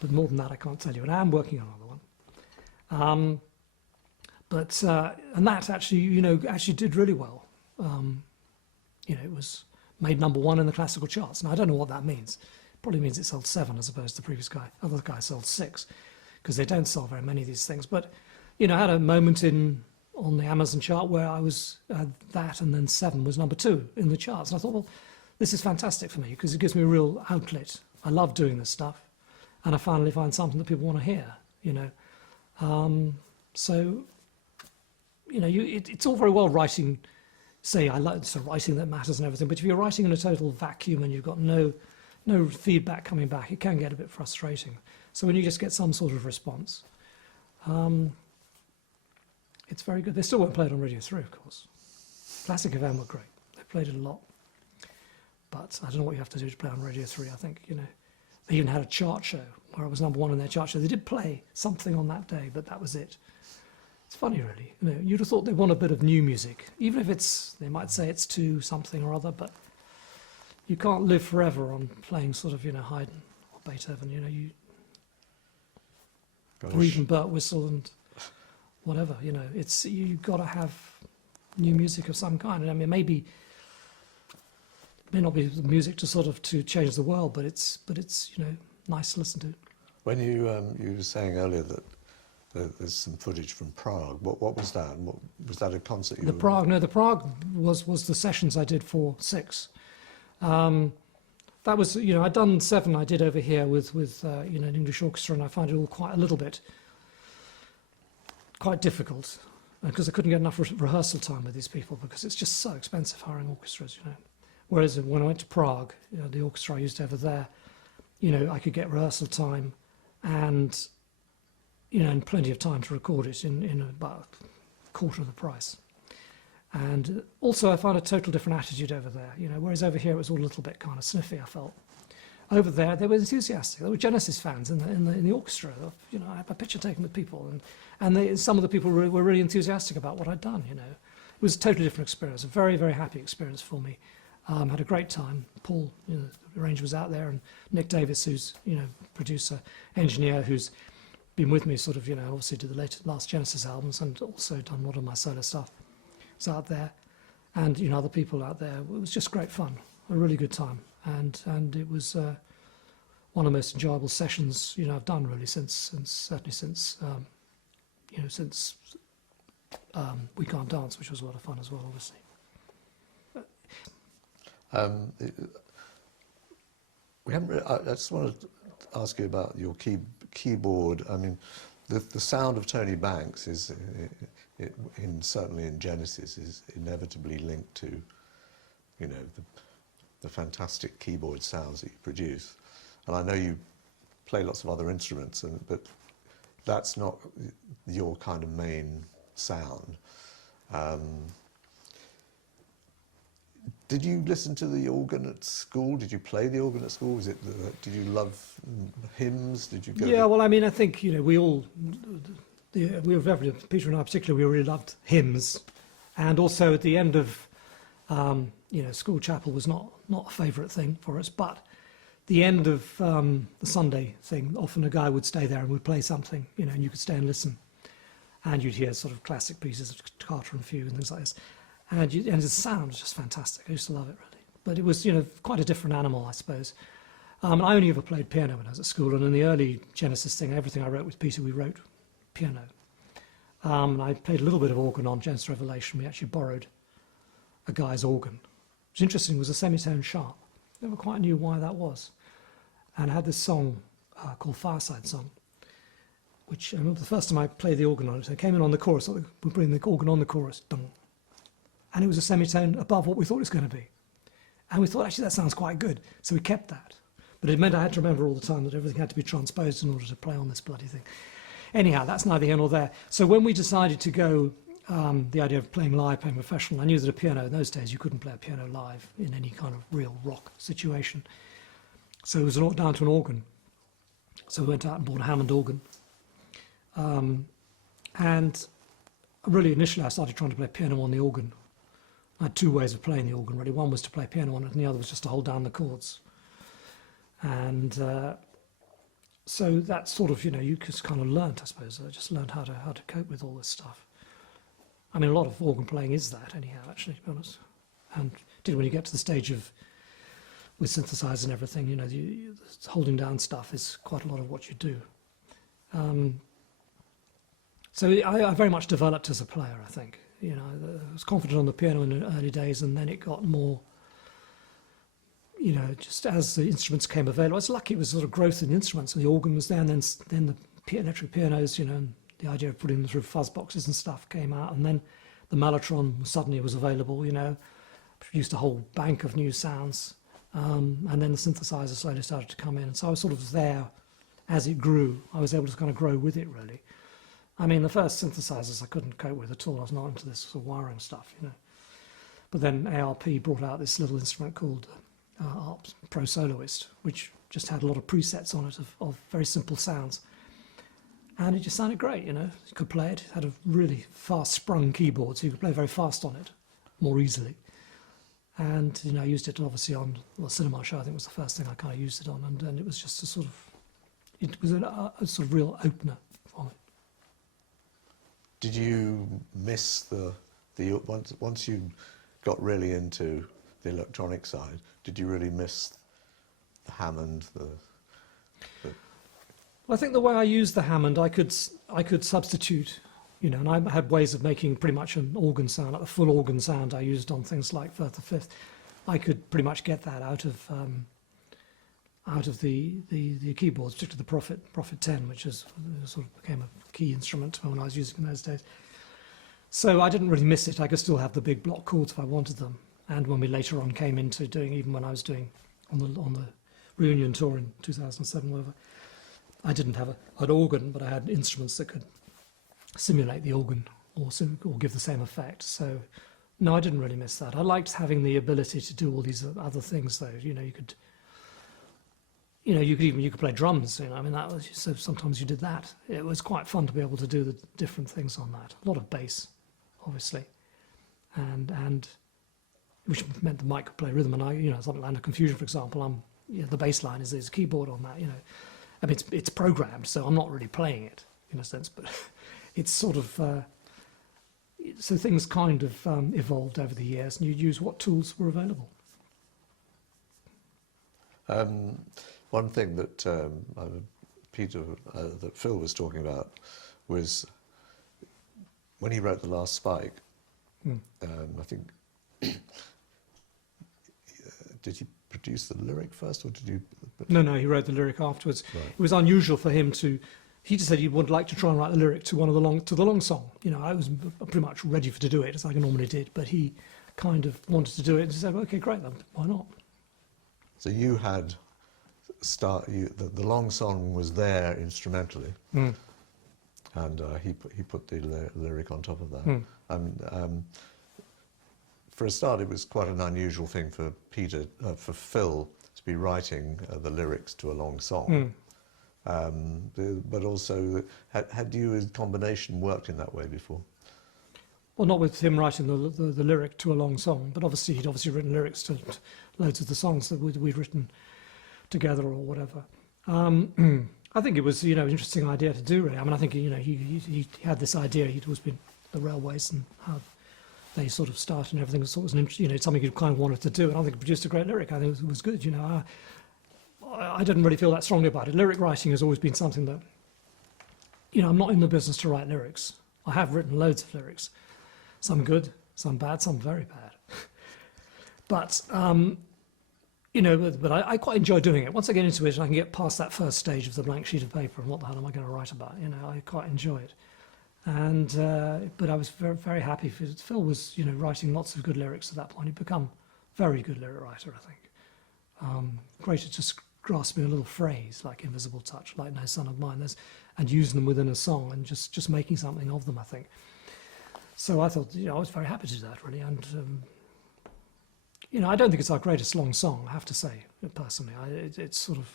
But more than that, I can't tell you. And I am working on another one. And that actually, you know, actually did really well. You know, it was made #1 in the classical charts. Now, I don't know what that means. It probably means it sold 7 as opposed to the previous guy. Other guy sold 6, because they don't sell very many of these things. But, you know, I had a moment on the Amazon chart where I was that, and then 7 was #2 in the charts. And I thought, well, this is fantastic for me because it gives me a real outlet. I love doing this stuff, and I finally find something that people want to hear, you know. So, you know, it's all very well writing, say, I like so writing that matters and everything, but if you're writing in a total vacuum and you've got no feedback coming back, it can get a bit frustrating. So when you just get some sort of response, it's very good. They still won't play it on Radio 3, of course. Classic FM were great. They played it a lot. But I don't know what you have to do to play on Radio 3. I think, you know, they even had a chart show where I was #1 in their chart show. They did play something on that day, but that was it. It's funny, really. You know, you'd have thought they'd want a bit of new music, even if they might say it's to something or other, but you can't live forever on playing sort of, you know, Haydn or Beethoven, you know, or even Burt Whistle and whatever, you know. You've got to have new music of some kind. And I mean, maybe it may not be the music to change the world, but it's you know, nice to listen to. When you were saying earlier that there's some footage from Prague. What was that? Was that a concert? The Prague was the sessions I did for 6. That was, you know, I'd done 7. I did over here with you know, an English orchestra, and I found it all quite difficult because I couldn't get enough rehearsal time with these people because it's just so expensive hiring orchestras, you know. Whereas when I went to Prague, you know, the orchestra I used over there, you know, I could get rehearsal time and, you know, and plenty of time to record it in about a quarter of the price. And also I found a total different attitude over there, you know, whereas over here it was all a little bit kind of sniffy, I felt. Over there, they were enthusiastic. There were Genesis fans in the orchestra. You know, I had a picture taken with people, and some of the people were really enthusiastic about what I'd done. You know, it was a totally different experience. A very, very happy experience for me. Had a great time. Paul, you know, the arranger, was out there, and Nick Davis, who's, you know, producer, engineer, who's been with me, sort of, you know, obviously did the last Genesis albums and also done a lot of my solo stuff. Was out there, and you know, other people out there. It was just great fun. A really good time. And it was one of the most enjoyable sessions, you know, I've done really certainly since you know, since We Can't Dance, which was a lot of fun as well, obviously. We haven't. I just wanted to ask you about your keyboard. I mean, the sound of Tony Banks is, certainly in Genesis, is inevitably linked to, you know, the fantastic keyboard sounds that you produce. And I know you play lots of other instruments, but that's not your kind of main sound. Did you listen to the organ at school? Did you play the organ at school? Did you love hymns? Did you go? Yeah, well, I mean, I think, you know, we were very, Peter and I particularly, we really loved hymns, and also at the end of you know, school chapel was not a favourite thing for us, but the end of the Sunday thing, often a guy would stay there and would play something, you know, and you could stay and listen, and you'd hear sort of classic pieces of Carter and Fugue and things like this, and the sound was just fantastic. I used to love it, really. But it was, you know, quite a different animal, I suppose. I only ever played piano when I was at school, and in the early Genesis thing, everything I wrote with Peter, we wrote piano. I played a little bit of organ on Genesis Revelation. We actually borrowed a guy's organ. What was interesting was a semitone sharp. Never quite knew why that was. And I had this song called Fireside Song, which I remember the first time I played the organ on it, I came in on the chorus, we bring the organ on the chorus, dong, and it was a semitone above what we thought it was going to be. And we thought, actually, that sounds quite good. So we kept that. But it meant I had to remember all the time that everything had to be transposed in order to play on this bloody thing. Anyhow, that's neither here nor there. So when we decided to go, the idea of playing live, playing professional, I knew that a piano, in those days, you couldn't play a piano live in any kind of real rock situation. So it was down to an organ. So we went out and bought a Hammond organ. And really, initially, I started trying to play piano on the organ. I had two ways of playing the organ, really. One was to play piano on it, and the other was just to hold down the chords. And so that sort of, you know, you just kind of learnt, I suppose. I just learned how to cope with all this stuff. I mean, a lot of organ playing is that, anyhow, actually, to be honest. And when you get to the stage of, with synthesizers and everything, you know, holding down stuff is quite a lot of what you do. So I very much developed as a player, I think. You know, I was confident on the piano in the early days, and then it got more, you know, just as the instruments came available. I was lucky it was sort of growth in the instruments, and the organ was there, and then the electric pianos, you know, and the idea of putting them through fuzz boxes and stuff came out, and then the mellotron suddenly was available, you know, produced a whole bank of new sounds, and then the synthesizer slowly started to come in, and so I was sort of there as it grew. I was able to kind of grow with it, really. I mean, the first synthesizers I couldn't cope with at all. I was not into this sort of wiring stuff, you know. But then ARP brought out this little instrument called ARP Pro Soloist, which just had a lot of presets on it of very simple sounds. And it just sounded great, you know. You could play it. It had a really fast-sprung keyboard, so you could play very fast on it, more easily. And, you know, I used it obviously on Cinema Show. I think was the first thing I kind of used it on. And it was just a sort of, it was a sort of real opener for me. Did you miss once you got really into the electronic side? Did you really miss the Hammond? Well, I think the way I used the Hammond, I could substitute, you know, and I had ways of making pretty much an organ sound, like the full organ sound I used on things like Firth the Fifth. I could pretty much get that out of the keyboards, particularly the Prophet 10, which is sort of became a key instrument when I was using it in those days. So I didn't really miss it. I could still have the big block chords if I wanted them. And when we later on came into doing, even when I was doing on the reunion tour in 2007, whatever, I didn't have an organ, but I had instruments that could simulate the organ or give the same effect. So No, I didn't really miss that. I liked having the ability to do all these other things, though. You know, you could play drums. You know, I mean, that was so. Sometimes you did that. It was quite fun to be able to do the different things on that. A lot of bass, obviously, and which meant the mic could play rhythm. And something like Land of Confusion, for example, the bass line is a keyboard on that. You know, I mean, it's programmed, so I'm not really playing it in a sense, but it's sort of. So things kind of evolved over the years, and you'd use what tools were available. One thing that that Phil was talking about was when he wrote The Last Spike. I think did he produce the lyric first, or did you? No, he wrote the lyric afterwards. Right. It was unusual for him to. He just said he would like to try and write the lyric to the long song. You know, I was pretty much ready to do it, as I normally did, but he kind of wanted to do it, and he said, "Okay, great, then why not?" So you had the long song was there instrumentally, and he put the lyric on top of that. For a start, it was quite an unusual thing for Phil to be writing the lyrics to a long song. But also, had you in combination worked in that way before? Well, not with him writing the lyric to a long song, but he'd written lyrics to loads of the songs that we'd written together or whatever. I think it was, an interesting idea to do, really. I mean, I think, he had this idea. He'd always been the railways and how they sort of started and everything. So it was something he kind of wanted to do. And I think it produced a great lyric. I think it was good, I didn't really feel that strongly about it. Lyric writing has always been something that, I'm not in the business to write lyrics. I have written loads of lyrics. Some good, some bad, some very bad. But, but I quite enjoy doing it. Once I get into it and I can get past that first stage of the blank sheet of paper and what the hell am I going to write about, I quite enjoy it. And, but I was very, very happy. Phil was, writing lots of good lyrics at that point. He'd become a very good lyric writer, I think. Great at just grasping a little phrase like invisible touch, like no son of mine, and using them within a song and just making something of them, I think. So I thought, I was very happy to do that, really. And, I don't think it's our greatest long song, I have to say, personally. It's sort of,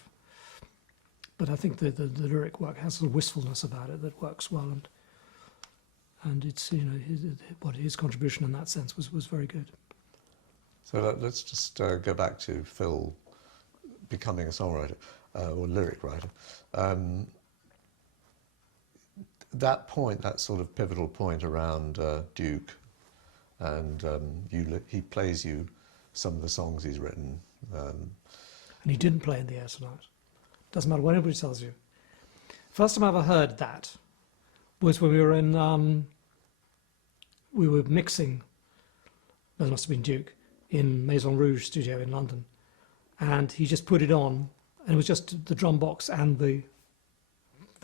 but I think the lyric work has a wistfulness about it that works well, and it's, his contribution in that sense was very good. So let's just go back to Phil becoming a songwriter or lyric writer. That point, that sort of pivotal point around Duke, and he plays you some of the songs he's written. And he didn't play in the air tonight. Doesn't matter what anybody tells you. First time I ever heard that was when we were mixing, that must have been Duke, in Maison Rouge studio in London. And he just put it on, and it was just the drum box and the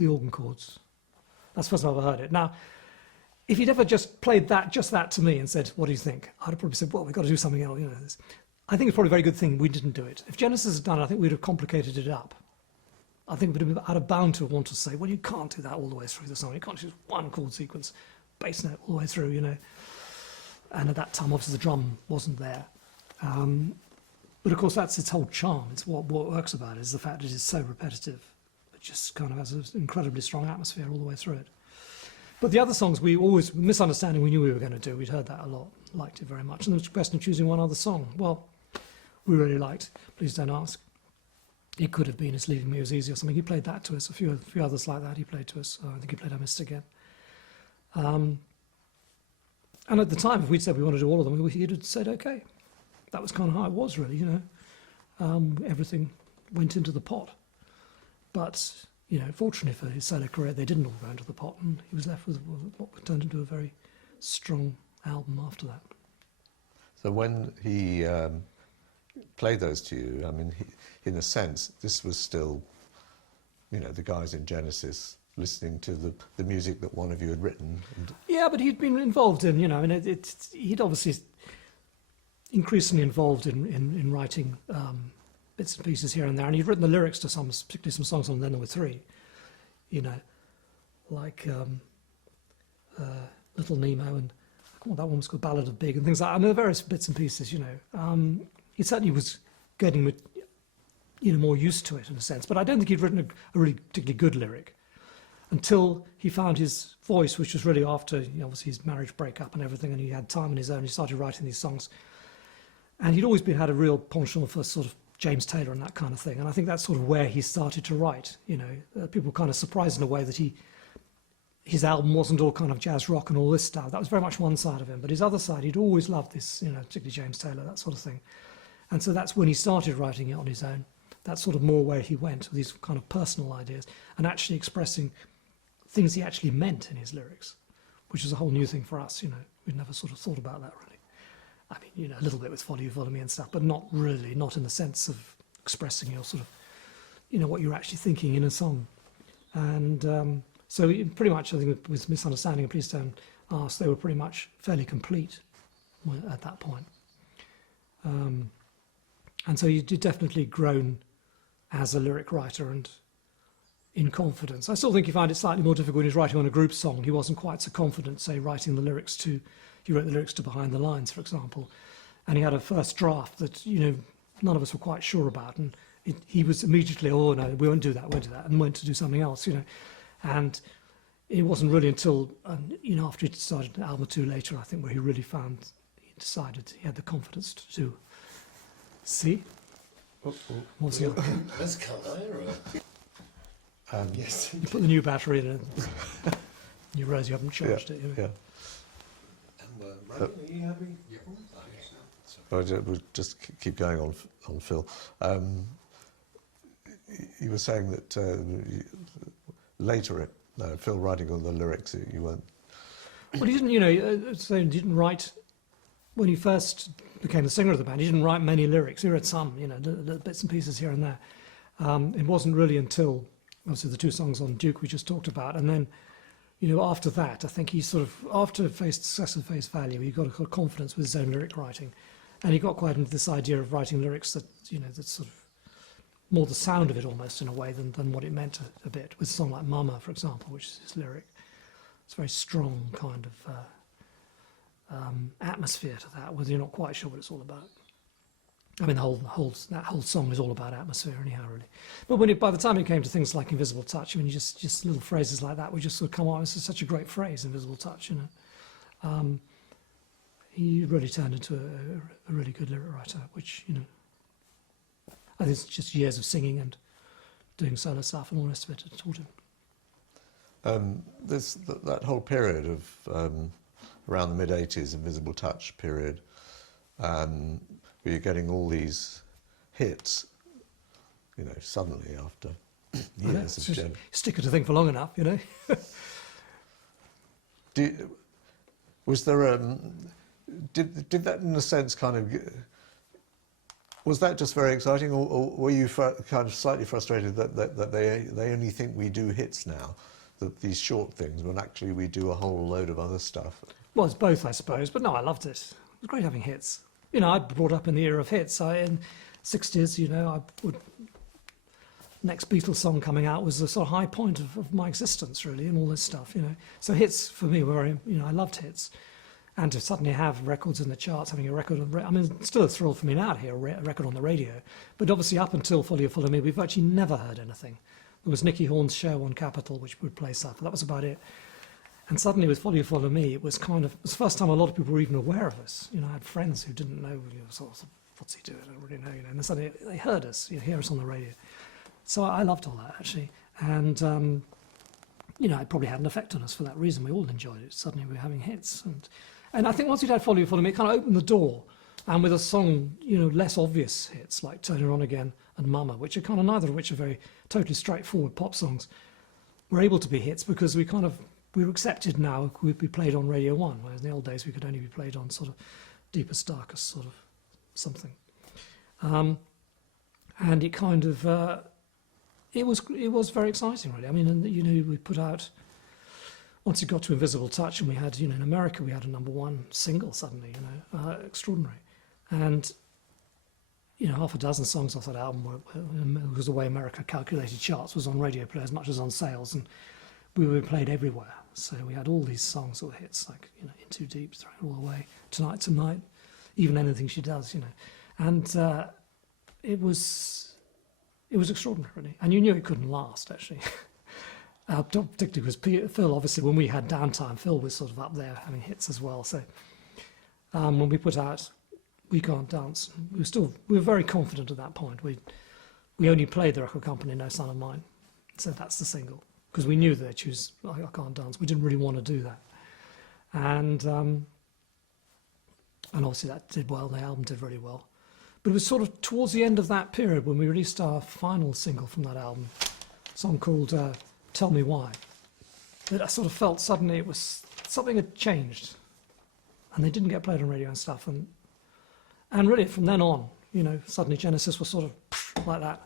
organ chords. That's the first time I ever heard it. Now, if he'd ever just played just that to me and said, "What do you think?" I'd have probably said, "Well, we've got to do something else." This. I think it's probably a very good thing we didn't do it. If Genesis had done it, I think we'd have complicated it up. I think we'd have had a bound to want to say, "Well, you can't do that all the way through the song. You can't choose one chord sequence, bass note all the way through, And at that time, obviously, the drum wasn't there. But of course, that's its whole charm. It's what works about it, is the fact it is so repetitive. It just kind of has an incredibly strong atmosphere all the way through it. But the other songs, we always, Misunderstanding, we knew we were going to do. We'd heard that a lot, liked it very much. And there was a question of choosing one other song. Well, we really liked Please Don't Ask. It could have been It's Leaving Me Was Easy or something. He played that to us. A few others like that he played to us. I think he played I Missed Again. And at the time, if we'd said we wanted to do all of them, he'd have said, okay. That was kind of how it was, really, Everything went into the pot. But, fortunately for his solo career, they didn't all go into the pot, and he was left with what turned into a very strong album after that. So when he played those to you, I mean, in a sense, this was still, the guys in Genesis listening to the music that one of you had written. Yeah, but he'd been involved in, he'd obviously increasingly involved in writing bits and pieces here and there, and he'd written the lyrics to particularly some songs on Then There Were Three, like Little Nemo and that one was called Ballad of Big and things like that. I mean, various bits and pieces, you know. He certainly was getting, you know, more used to it in a sense, but I don't think he'd written a really particularly good lyric until he found his voice, which was really after, you know, obviously his marriage breakup and everything, and he had time on his own. He started writing these songs, and he'd always had a real penchant for sort of James Taylor and that kind of thing. And I think that's sort of where he started to write. You know, people were kind of surprised in a way that his album wasn't all kind of jazz rock and all this stuff. That was very much one side of him, but his other side, he'd always loved this, you know, particularly James Taylor, that sort of thing. And so that's when he started writing it on his own. That's sort of more where he went with these kind of personal ideas and actually expressing things he actually meant in his lyrics, which is a whole new thing for us, you know. We'd never sort of thought about that really. I mean, you know, a little bit with Follow You, Follow Me and stuff, but not really, not in the sense of expressing your sort of, you know, what you're actually thinking in a song. And so pretty much, I think with Misunderstanding and Please Don't Ask, they were pretty much fairly complete at that point. And so you'd definitely grown as a lyric writer and in confidence. I still think he found it slightly more difficult when he was writing on a group song. He wasn't quite so confident, say, writing the lyrics to, he wrote the lyrics to Behind the Lines, for example, and he had a first draft that, you know, none of us were quite sure about, and he was immediately, oh no, we won't do that, and went to do something else, you know. And it wasn't really until, you know, after he started an album or two later, I think, where he really found, he decided he had the confidence to do. See? What's the other? That's kind of yes. You put the new battery in it, and you realise you haven't charged it. You know? Yeah. And are you happy? Yeah. We'll just keep going on Phil. You were saying that later, Phil writing all the lyrics, you weren't. Well, he didn't, you know, so he didn't write, when he first became the singer of the band, he didn't write many lyrics. He wrote some, you know, little bits and pieces here and there. It wasn't really until, obviously, the two songs on Duke we just talked about, and then, you know, after that, I think he sort of, after Success and Face Value, he got a confidence with his own lyric writing, and he got quite into this idea of writing lyrics that, you know, that's sort of more the sound of it almost in a way than what it meant a bit. With a song like Mama, for example, which is his lyric, it's a very strong kind of atmosphere to that, where you're not quite sure what it's all about. I mean, that whole song is all about atmosphere anyhow, really. But by the time it came to things like Invisible Touch, I mean, just little phrases like that would just sort of come on. This is such a great phrase, Invisible Touch, you know. He really turned into a really good lyric writer, which, you know, I think it's just years of singing and doing solo stuff and all the rest of it that taught him. That whole period of around the mid-80s, Invisible Touch period, where you're getting all these hits, you know, suddenly after years of jam. Stick at a thing for long enough, you know. Was there did that in a sense kind of, was that just very exciting, or were you kind of slightly frustrated that they only think we do hits now, that these short things, when actually we do a whole load of other stuff? Well, it's both, I suppose, but no, I loved it. It was great having hits. You know, I brought up in the era of hits. In 60s, you know, next Beatles song coming out was the sort of high point of my existence, really, and all this stuff, you know. So hits for me were, you know, I loved hits. And to suddenly have records in the charts, having a record on, I mean, it's still a thrill for me now to hear a record on the radio. But obviously up until Follow You, Follow Me, we've actually never heard anything. There was Nicky Horn's show on Capitol, which would play stuff, but that was about it. And suddenly with Follow You, Follow Me, it was kind of, it was the first time a lot of people were even aware of us. You know, I had friends who didn't know, you know, sort of, what's he doing? I don't really know, you know. And suddenly they heard us, you know, hear us on the radio. So I loved all that, actually. And, you know, it probably had an effect on us for that reason. We all enjoyed it. Suddenly we were having hits. And I think once we'd had Follow You, Follow Me, it kind of opened the door. And with a song, you know, less obvious hits like Turn Her On Again and Mama, which are kind of neither of which are very totally straightforward pop songs, were able to be hits because we were accepted now. We'd be played on Radio 1, whereas in the old days we could only be played on sort of deepest, darkest sort of something. And it kind of, it was very exciting, really. I mean, and, you know, we put out, once it got to Invisible Touch, and we had, you know, in America we had a #1 single suddenly, you know, extraordinary. And, you know, half a dozen songs off that album was the way America calculated charts, was on radio play as much as on sales, and we were played everywhere. So we had all these songs or hits like, you know, In Too Deep, Throw It All Away, Tonight Tonight, even Anything She Does, you know. And it was extraordinary, really. And you knew it couldn't last, actually. Particularly because Phil, obviously, when we had downtime, Phil was sort of up there having hits as well. So when we put out We Can't Dance, we were very confident at that point. We only played the record company No Son of Mine. So that's the single. Because we knew they'd choose I Can't Dance. We didn't really want to do that. And obviously that did well. The album did really well. But it was sort of towards the end of that period when we released our final single from that album, a song called Tell Me Why, that I sort of felt suddenly it was something had changed. And they didn't get played on radio and stuff. And really from then on, you know, suddenly Genesis was sort of like that.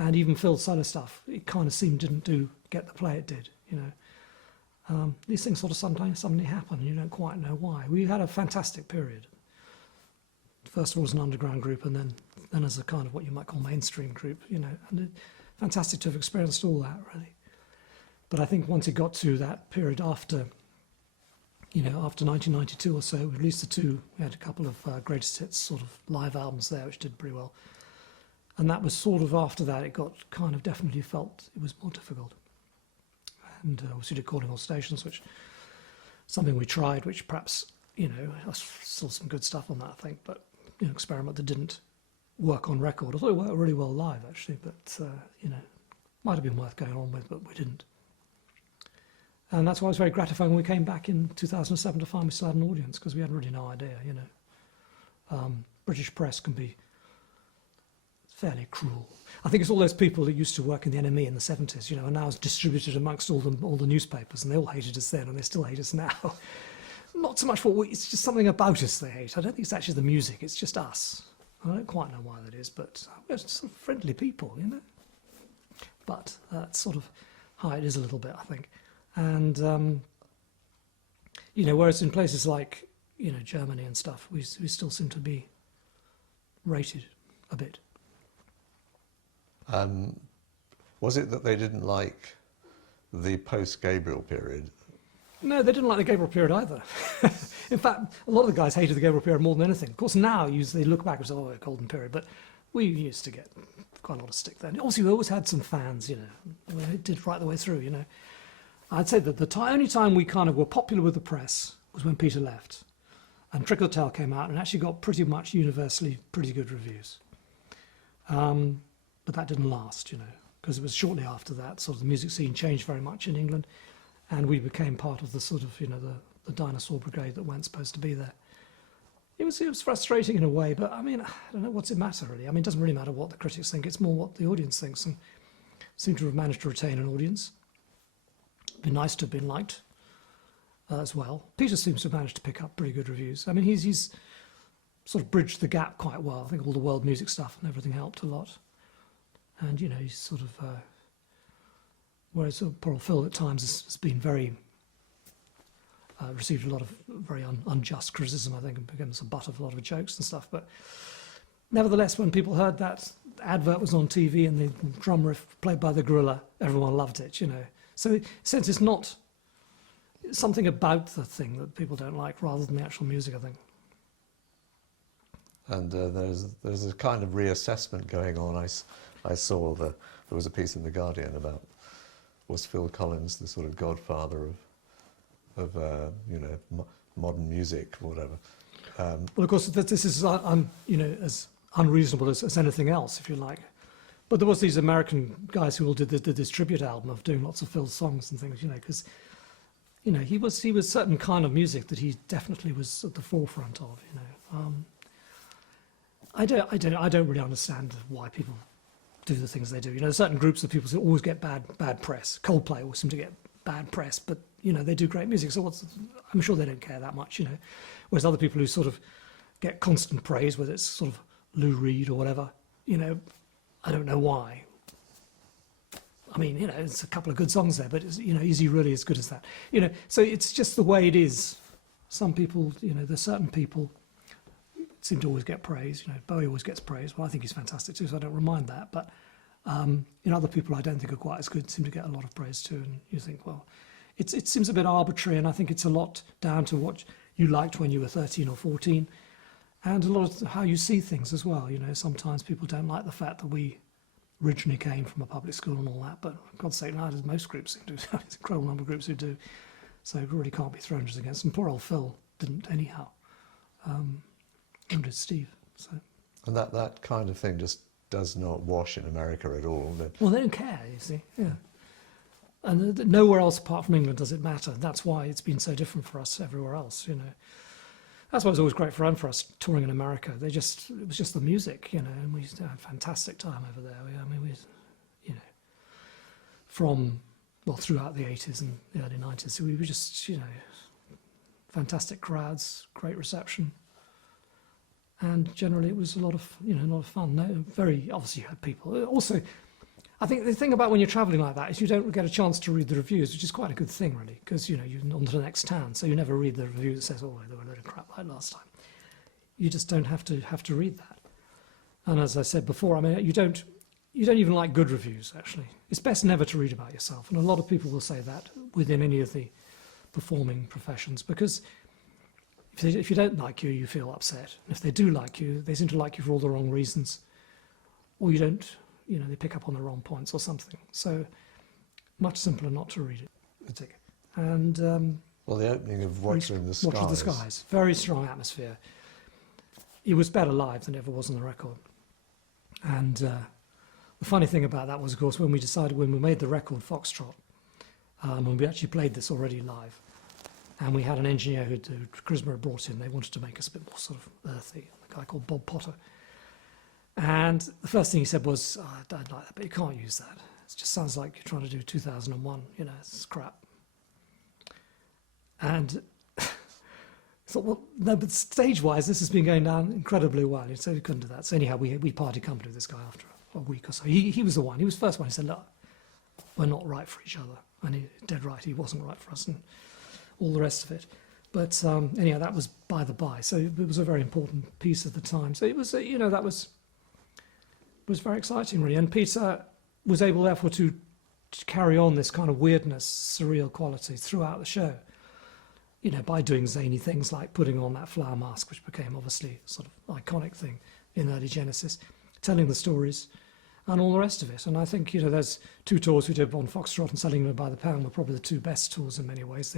And even Phil's solo stuff, it kind of seemed didn't get the play it did, you know. These things sort of sometimes suddenly happen and you don't quite know why. We had a fantastic period. First of all as an underground group and then as a kind of what you might call mainstream group, you know. And fantastic to have experienced all that, really. But I think once it got to that period after, you know, after 1992 or so, we released we had a couple of greatest hits sort of live albums there, which did pretty well. And that was sort of after that, it got kind of definitely felt it was more difficult. And obviously recording all stations, which something we tried, which perhaps, you know, there's still some good stuff on that, I think, but, you know, experiment that didn't work on record. I thought it worked really well live, actually, but, you know, might have been worth going on with, but we didn't. And that's why it was very gratifying when we came back in 2007 to find we still had an audience, because we had really no idea, you know. British press can be fairly cruel. I think it's all those people that used to work in the NME in the 70s, you know, and now it's distributed amongst all the newspapers, and they all hated us then, and they still hate us now. Not so much it's just something about us they hate. I don't think it's actually the music, it's just us. I don't quite know why that is, but we're sort of friendly people, you know. But that's sort of how it is a little bit, I think. And, you know, whereas in places like, you know, Germany and stuff, we still seem to be rated a bit. Was it that they didn't like the post-Gabriel period? No, they didn't like the Gabriel period either. In fact, a lot of the guys hated the Gabriel period more than anything. Of course, now they look back and say, oh, a golden period, but we used to get quite a lot of stick then. Also, we always had some fans, you know. It did right the way through, you know. I'd say that the only time we kind of were popular with the press was when Peter left. And Trick of the Tail came out and actually got pretty much universally pretty good reviews. But that didn't last, you know, because it was shortly after that sort of the music scene changed very much in England, and we became part of the sort of, you know, the dinosaur brigade that weren't supposed to be there. It was frustrating in a way, but I mean, I don't know, what's it matter really? I mean, it doesn't really matter what the critics think, it's more what the audience thinks, and seem to have managed to retain an audience. It'd be nice to have been liked as well. Peter seems to have managed to pick up pretty good reviews. I mean, he's sort of bridged the gap quite well. I think all the world music stuff and everything helped a lot. And, you know, he's sort of, whereas poor old Phil at times has been very, received a lot of very unjust criticism, I think, and became the butt of a lot of jokes and stuff. But nevertheless, when people heard that advert was on TV and the drum riff played by the gorilla, everyone loved it, you know. So in a sense, it's not something about the thing that people don't like rather than the actual music, I think. And there's a kind of reassessment going on. I saw there was a piece in The Guardian about, was Phil Collins the sort of godfather of you know, modern music or whatever? Well, of course, this is, you know, as unreasonable as anything else, if you like. But there was these American guys who all did this tribute album of doing lots of Phil's songs and things, you know, because, you know, he was certain kind of music that he definitely was at the forefront of, you know. I don't really understand why people do the things they do. You know, certain groups of people always get bad press. Coldplay always seem to get bad press, but, you know, they do great music, so I'm sure they don't care that much, you know. Whereas other people who sort of get constant praise, whether it's sort of Lou Reed or whatever, you know, I don't know why. I mean, you know, it's a couple of good songs there, but, you know, is he really as good as that? You know, so it's just the way it is. Some people, you know, there's certain people seem to always get praise. You know, Bowie always gets praise. Well, I think he's fantastic too, so I don't remind that. But, you know, other people I don't think are quite as good seem to get a lot of praise too. And you think, well, it seems a bit arbitrary, and I think it's a lot down to what you liked when you were 13 or 14, and a lot of how you see things as well. You know, sometimes people don't like the fact that we originally came from a public school and all that, but for God's sake, nowadays most groups do. There's an incredible number of groups who do, so it really can't be thrown just against them. Poor old Phil didn't anyhow. And did Steve. So. And that kind of thing just does not wash in America at all. Well, they don't care, you see, yeah. And nowhere else apart from England does it matter. That's why it's been so different for us everywhere else, you know. That's why it was always great fun for us touring in America. It was just the music, you know, and we used to have a fantastic time over there. You know, throughout the 80s and the early 90s, we were just, you know, fantastic crowds, great reception. And generally it was a lot of fun. No, very, obviously you had people. Also, I think the thing about when you're travelling like that is you don't get a chance to read the reviews, which is quite a good thing, really, because, you know, you're on to the next town, so you never read the review that says, oh, they were a load of crap like last time. You just don't have to read that. And as I said before, I mean, you don't even like good reviews, actually. It's best never to read about yourself, and a lot of people will say that within any of the performing professions, because if you don't like you, you feel upset. And if they do like you, they seem to like you for all the wrong reasons, or you don't. You know, they pick up on the wrong points or something. So much simpler not to read it. And well, the opening of Watcher in the Skies. Watcher in the Skies, very strong atmosphere. It was better live than it ever was on the record. And the funny thing about that was, of course, when we made the record Foxtrot, when we actually played this already live, and we had an engineer who Charisma had brought in. They wanted to make us a bit more sort of earthy. A guy called Bob Potter. And the first thing he said was, oh, I don't like that, but you can't use that. It just sounds like you're trying to do 2001, you know, it's crap. And I thought, well, no, but stage-wise, this has been going down incredibly well. So we couldn't do that. So anyhow, we parted company with this guy after a week or so. He was the one. He was the first one. He said, look, we're not right for each other. And he dead right, he wasn't right for us and all the rest of it. But anyhow, that was by the by. So it was a very important piece at the time. So it was, you know, that was very exciting, really. And Peter was able, therefore, to carry on this kind of weirdness, surreal quality throughout the show, you know, by doing zany things like putting on that flower mask, which became obviously a sort of iconic thing in early Genesis, telling the stories, and all the rest of it. And I think, you know, there's two tours we did on Foxtrot and Selling Them by the Pound were probably the two best tours in many ways.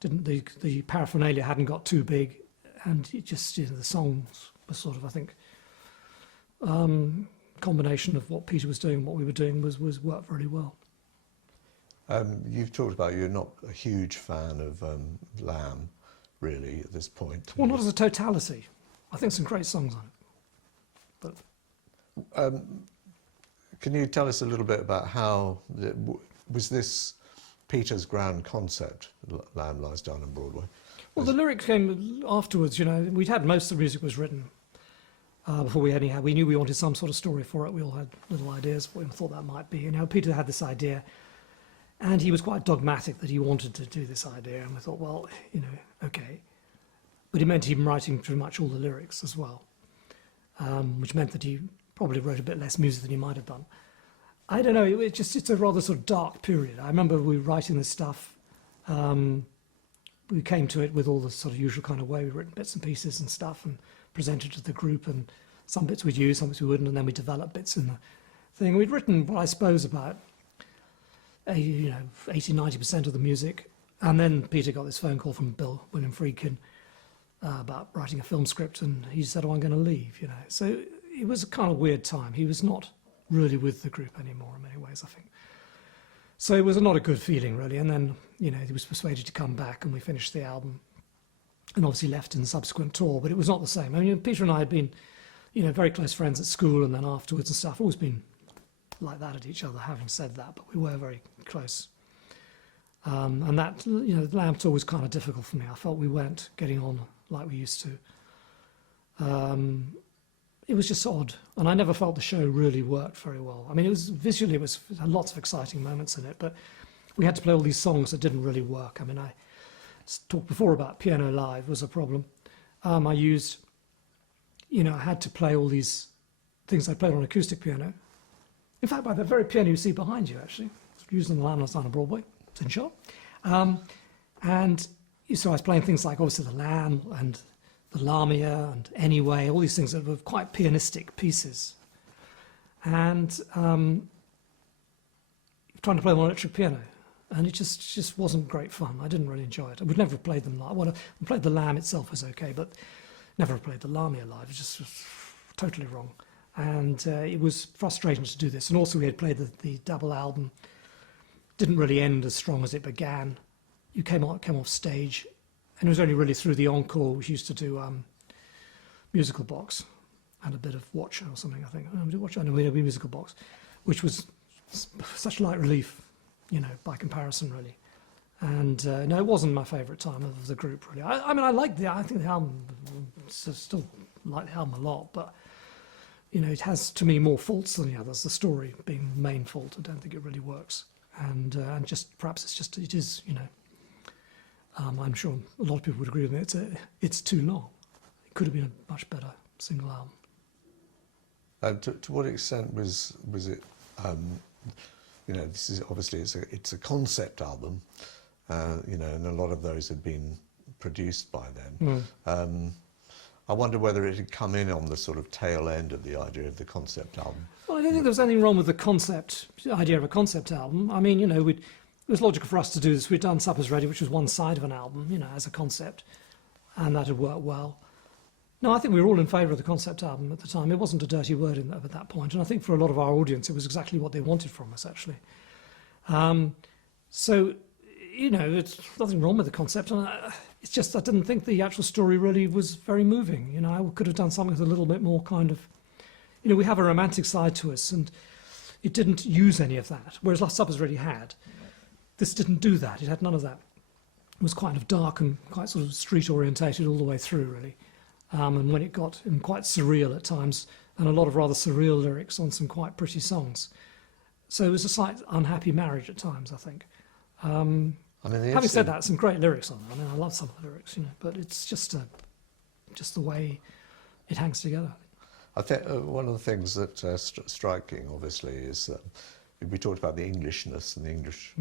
The paraphernalia hadn't got too big, and it just, you know, the songs were sort of, I think, combination of what Peter was doing and what we were doing was worked really well. You've talked about you're not a huge fan of Lamb, really, at this point. Well, not as a totality. I think some great songs on it. But can you tell us a little bit about how was this Peter's grand concept, Lamb Lies Down on Broadway? Well, the lyrics came afterwards. You know, we'd had most of the music was written before we knew we wanted some sort of story for it. We all had little ideas of what we thought that might be. You know, Peter had this idea, and he was quite dogmatic that he wanted to do this idea, and we thought, well, you know, okay. But it meant him writing pretty much all the lyrics as well, which meant that he probably wrote a bit less music than he might have done. I don't know, it's a rather sort of dark period. I remember we were writing this stuff, we came to it with all the sort of usual kind of way. We'd written bits and pieces and stuff and presented to the group, and some bits we'd use, some bits we wouldn't, and then we developed bits in the thing. We'd written, well, I suppose, about 80-90% of the music, and then Peter got this phone call from William Friedkin about writing a film script, and he said, oh, I'm going to leave, you know. So it was a kind of weird time. He was not really with the group anymore in many ways, I think. So it was not a good feeling, really. And then, you know, he was persuaded to come back, and we finished the album, and obviously left in the subsequent tour, but it was not the same. I mean, Peter and I had been, you know, very close friends at school and then afterwards and stuff, always been like that at each other, having said that, but we were very close. And that, you know, the Lamb tour was kind of difficult for me. I felt we weren't getting on like we used to. It was just odd, and I never felt the show really worked very well. I mean, it had lots of exciting moments in it, but we had to play all these songs that didn't really work. I mean, I talked before about piano live was a problem. I used, you know, I had to play all these things I played on acoustic piano. In fact, by the very piano you see behind you, actually, it's used in the Lamb Lies Down on Broadway, it's in shot. And so I was playing things like obviously the Lamb and the Lamia and Anyway, all these things that were quite pianistic pieces. And trying to play them on electric piano. And it just wasn't great fun. I didn't really enjoy it. I would never have played them live. Well, I played the Lamb itself was okay, but never played the Lamia live. It just was totally wrong. And it was frustrating to do this. And also we had played the double album. Didn't really end as strong as it began. You came off stage, and it was only really through the encore, which used to do Musical Box and a bit of Watcher or something, I think. We did Watcher, and we did Musical Box, which was such light relief, you know, by comparison, really. And no, it wasn't my favourite time of the group, really. I mean, I think the album, still like the album a lot, but, you know, it has, to me, more faults than the others, the story being the main fault. I don't think it really works. And just, perhaps it is, you know, I'm sure a lot of people would agree with me, it's too long. It could have been a much better single album. And to what extent was it, you know, this is obviously it's a concept album, you know, and a lot of those had been produced by then. I wonder whether it had come in on the sort of tail end of the idea of the concept album. Well, I don't think there was anything wrong with the idea of a concept album. I mean, you know, it was logical for us to do this. We'd done Supper's Ready, which was one side of an album, you know, as a concept, and that had worked well. No, I think we were all in favour of the concept album at the time. It wasn't a dirty word at that point, and I think for a lot of our audience, it was exactly what they wanted from us, actually. So, you know, there's nothing wrong with the concept, and it's just I didn't think the actual story really was very moving. You know, I could have done something with a little bit more kind of, you know, we have a romantic side to us, and it didn't use any of that, whereas Last Supper's already had. This didn't do that. It had none of that. It was kind of dark and quite sort of street orientated all the way through, really. And when it got quite surreal at times, and a lot of rather surreal lyrics on some quite pretty songs. So it was a slight unhappy marriage at times, I think. I mean, having said that, some great lyrics on it. I mean, I love some of the lyrics, you know, but it's just the way it hangs together. I think one of the things that's striking, obviously, is that we talked about the Englishness and the English,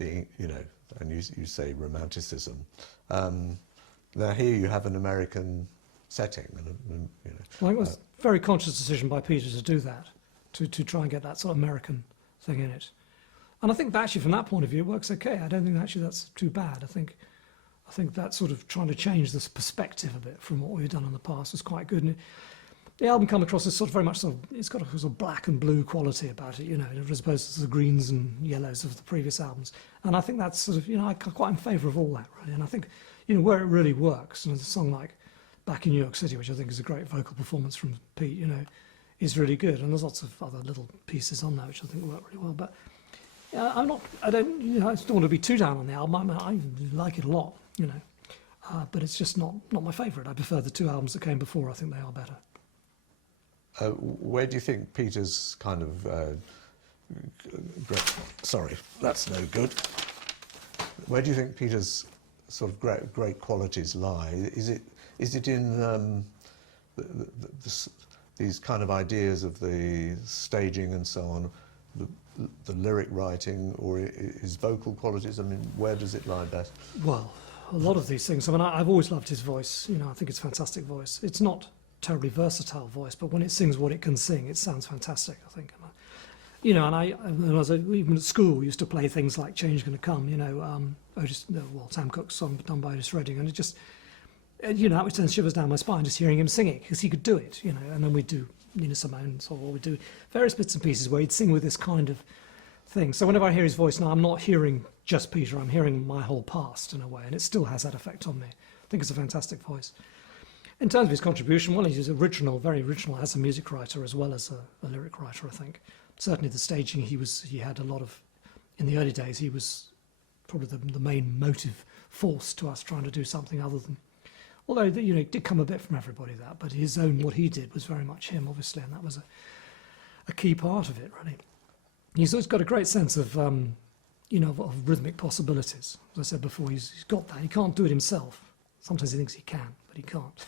you know, and you say romanticism. Now here you have an American setting, and you know. Well, it was a very conscious decision by Peter to do that, to try and get that sort of American thing in it. And I think that actually, from that point of view, it works okay. I don't think actually that's too bad. I think that sort of trying to change this perspective a bit from what we've done in the past was quite good. And the album come across as sort of very much sort of, it's got a sort of black and blue quality about it, you know, as opposed to the greens and yellows of the previous albums. And I think that's sort of, you know, I'm quite in favour of all that, really. And I think, you know, where it really works, and a song like Back in New York City, which I think is a great vocal performance from Pete, you know, is really good. And there's lots of other little pieces on there which I think work really well. But I don't want to be too down on the album. I like it a lot, you know, but it's just not my favourite. I prefer the two albums that came before. I think they are better. Where do you think Peter's kind of sorry, that's no good. Where do you think Peter's sort of great qualities lie? Is it in these kind of ideas of the staging and so on, the lyric writing, or his vocal qualities? I mean, where does it lie best? Well, a lot of these things. I mean, I've always loved his voice. You know, I think it's a fantastic voice. It's not terribly versatile voice, but when it sings what it can sing, it sounds fantastic, I think. You know, and when I was even at school, we used to play things like Change Gonna Come, you know, Sam Cooke's song done by Otis Redding, and it just, you know, that would send shivers down my spine just hearing him sing it, because he could do it, you know. And then we'd do Nina Simone, or we'd do various bits and pieces where he'd sing with this kind of thing. So whenever I hear his voice now, I'm not hearing just Peter, I'm hearing my whole past in a way, and it still has that effect on me. I think it's a fantastic voice. In terms of his contribution, well, he's original, very original as a music writer as well as a lyric writer, I think. Certainly the staging, he had a lot of, in the early days, he was probably the main motive force to us trying to do something other than, although, you know, it did come a bit from everybody, that, but his own, what he did was very much him, obviously, and that was a key part of it, really. He's always got a great sense of, you know, of rhythmic possibilities. As I said before, he's got that. He can't do it himself. Sometimes he thinks he can, but he can't.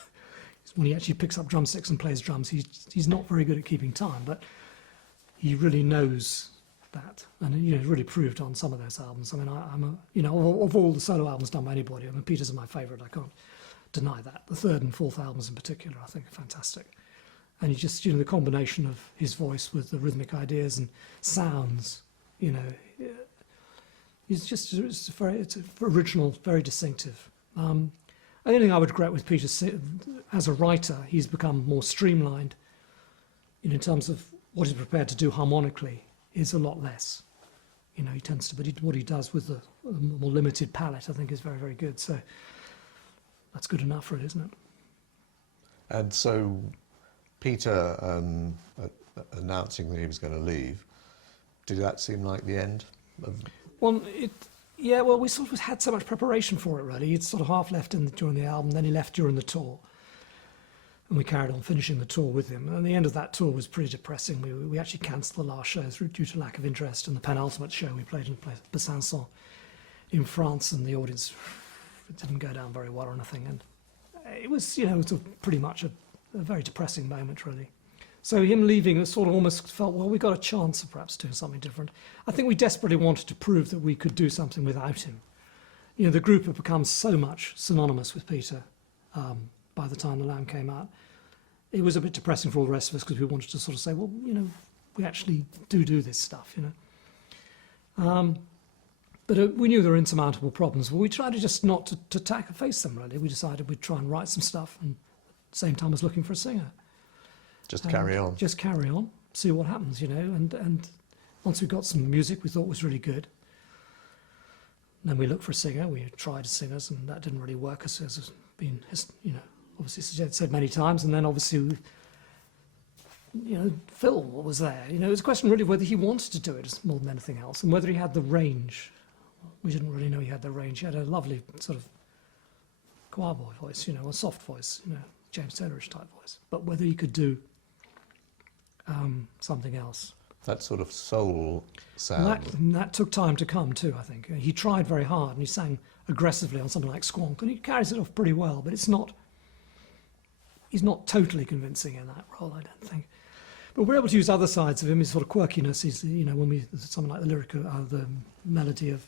When he actually picks up drumsticks and plays drums, he's not very good at keeping time, but he really knows that, and you know, really proved on some of those albums. I mean, I'm a, you know, of all the solo albums done by anybody, I mean, Peter's my favourite. I can't deny that. The third and fourth albums in particular, I think, are fantastic. And he just, you know, the combination of his voice with the rhythmic ideas and sounds, you know, it's original, very distinctive. The only thing I would regret with Peter, as a writer, he's become more streamlined, you know, in terms of what he's prepared to do harmonically is a lot less. You know, he tends to, but what he does with the more limited palette, I think, is very, very good. So that's good enough for it, isn't it? And so Peter announcing that he was going to leave, did that seem like the end of... Well, yeah, well, we sort of had so much preparation for it, really. He'd sort of half left during the album, then he left during the tour. And we carried on finishing the tour with him. And the end of that tour was pretty depressing. We actually cancelled the last show due to lack of interest. And the penultimate show we played in Besançon in France, and the audience, it didn't go down very well or anything. And it was, you know, it was pretty much a very depressing moment, really. So him leaving, it sort of almost felt, well, we got a chance of perhaps doing something different. I think we desperately wanted to prove that we could do something without him. You know, the group had become so much synonymous with Peter by the time The Lamb came out. It was a bit depressing for all the rest of us because we wanted to sort of say, well, you know, we actually do this stuff, you know. But we knew there were insurmountable problems. But we tried to just not to face them, really. We decided we'd try and write some stuff and at the same time as looking for a singer. Just carry on. Just carry on, see what happens, you know. And once we got some music we thought was really good, then we looked for a singer. We tried singers, and that didn't really work, as has been, you know, obviously said many times. And then obviously, you know, Phil was there. You know, it was a question really of whether he wanted to do it more than anything else, and whether he had the range. We didn't really know he had the range. He had a lovely sort of choir boy voice, you know, a soft voice, you know, James Taylorish type voice. But whether he could do something else. That sort of soul sound. And that took time to come too, I think. He tried very hard, and he sang aggressively on something like Squonk, and he carries it off pretty well, but he's not totally convincing in that role, I don't think. But we're able to use other sides of him, his sort of quirkiness. He's, you know, when something like the lyrical, the melody of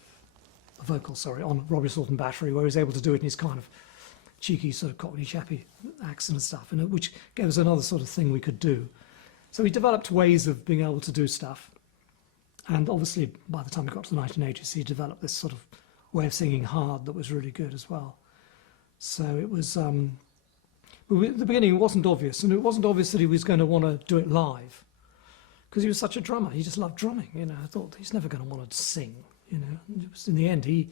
the vocal, on Robbie Sultan Battery, where he's able to do it in his kind of cheeky, sort of cockney, chappy accent and stuff, and which gave us another sort of thing we could do. So he developed ways of being able to do stuff. And obviously, by the time we got to the 1980s, he developed this sort of way of singing hard that was really good as well. So it was, at the beginning, it wasn't obvious. And it wasn't obvious that he was going to want to do it live, because he was such a drummer. He just loved drumming, you know. I thought, he's never going to want to sing, you know. And it was, in the end, he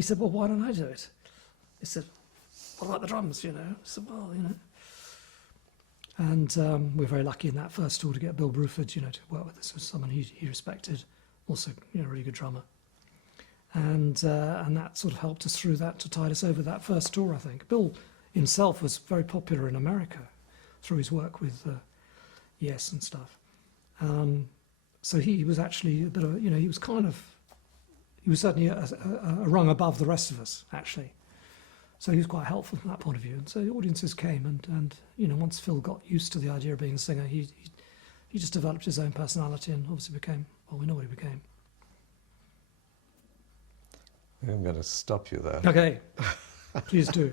said, well, why don't I do it? He said, what about the drums, you know? I said, well, you know. And we were very lucky in that first tour to get Bill Bruford, you know, to work with us as someone he respected, also, you know, a really good drummer. And that sort of helped us through that, to tide us over that first tour, I think. Bill himself was very popular in America through his work with Yes and stuff. So he was actually a bit of, you know, he was certainly a rung above the rest of us, actually. So he was quite helpful from that point of view. And so the audiences came, and you know, once Phil got used to the idea of being a singer, he just developed his own personality and obviously became, well, we know what he became. I'm going to stop you there. Okay, please do.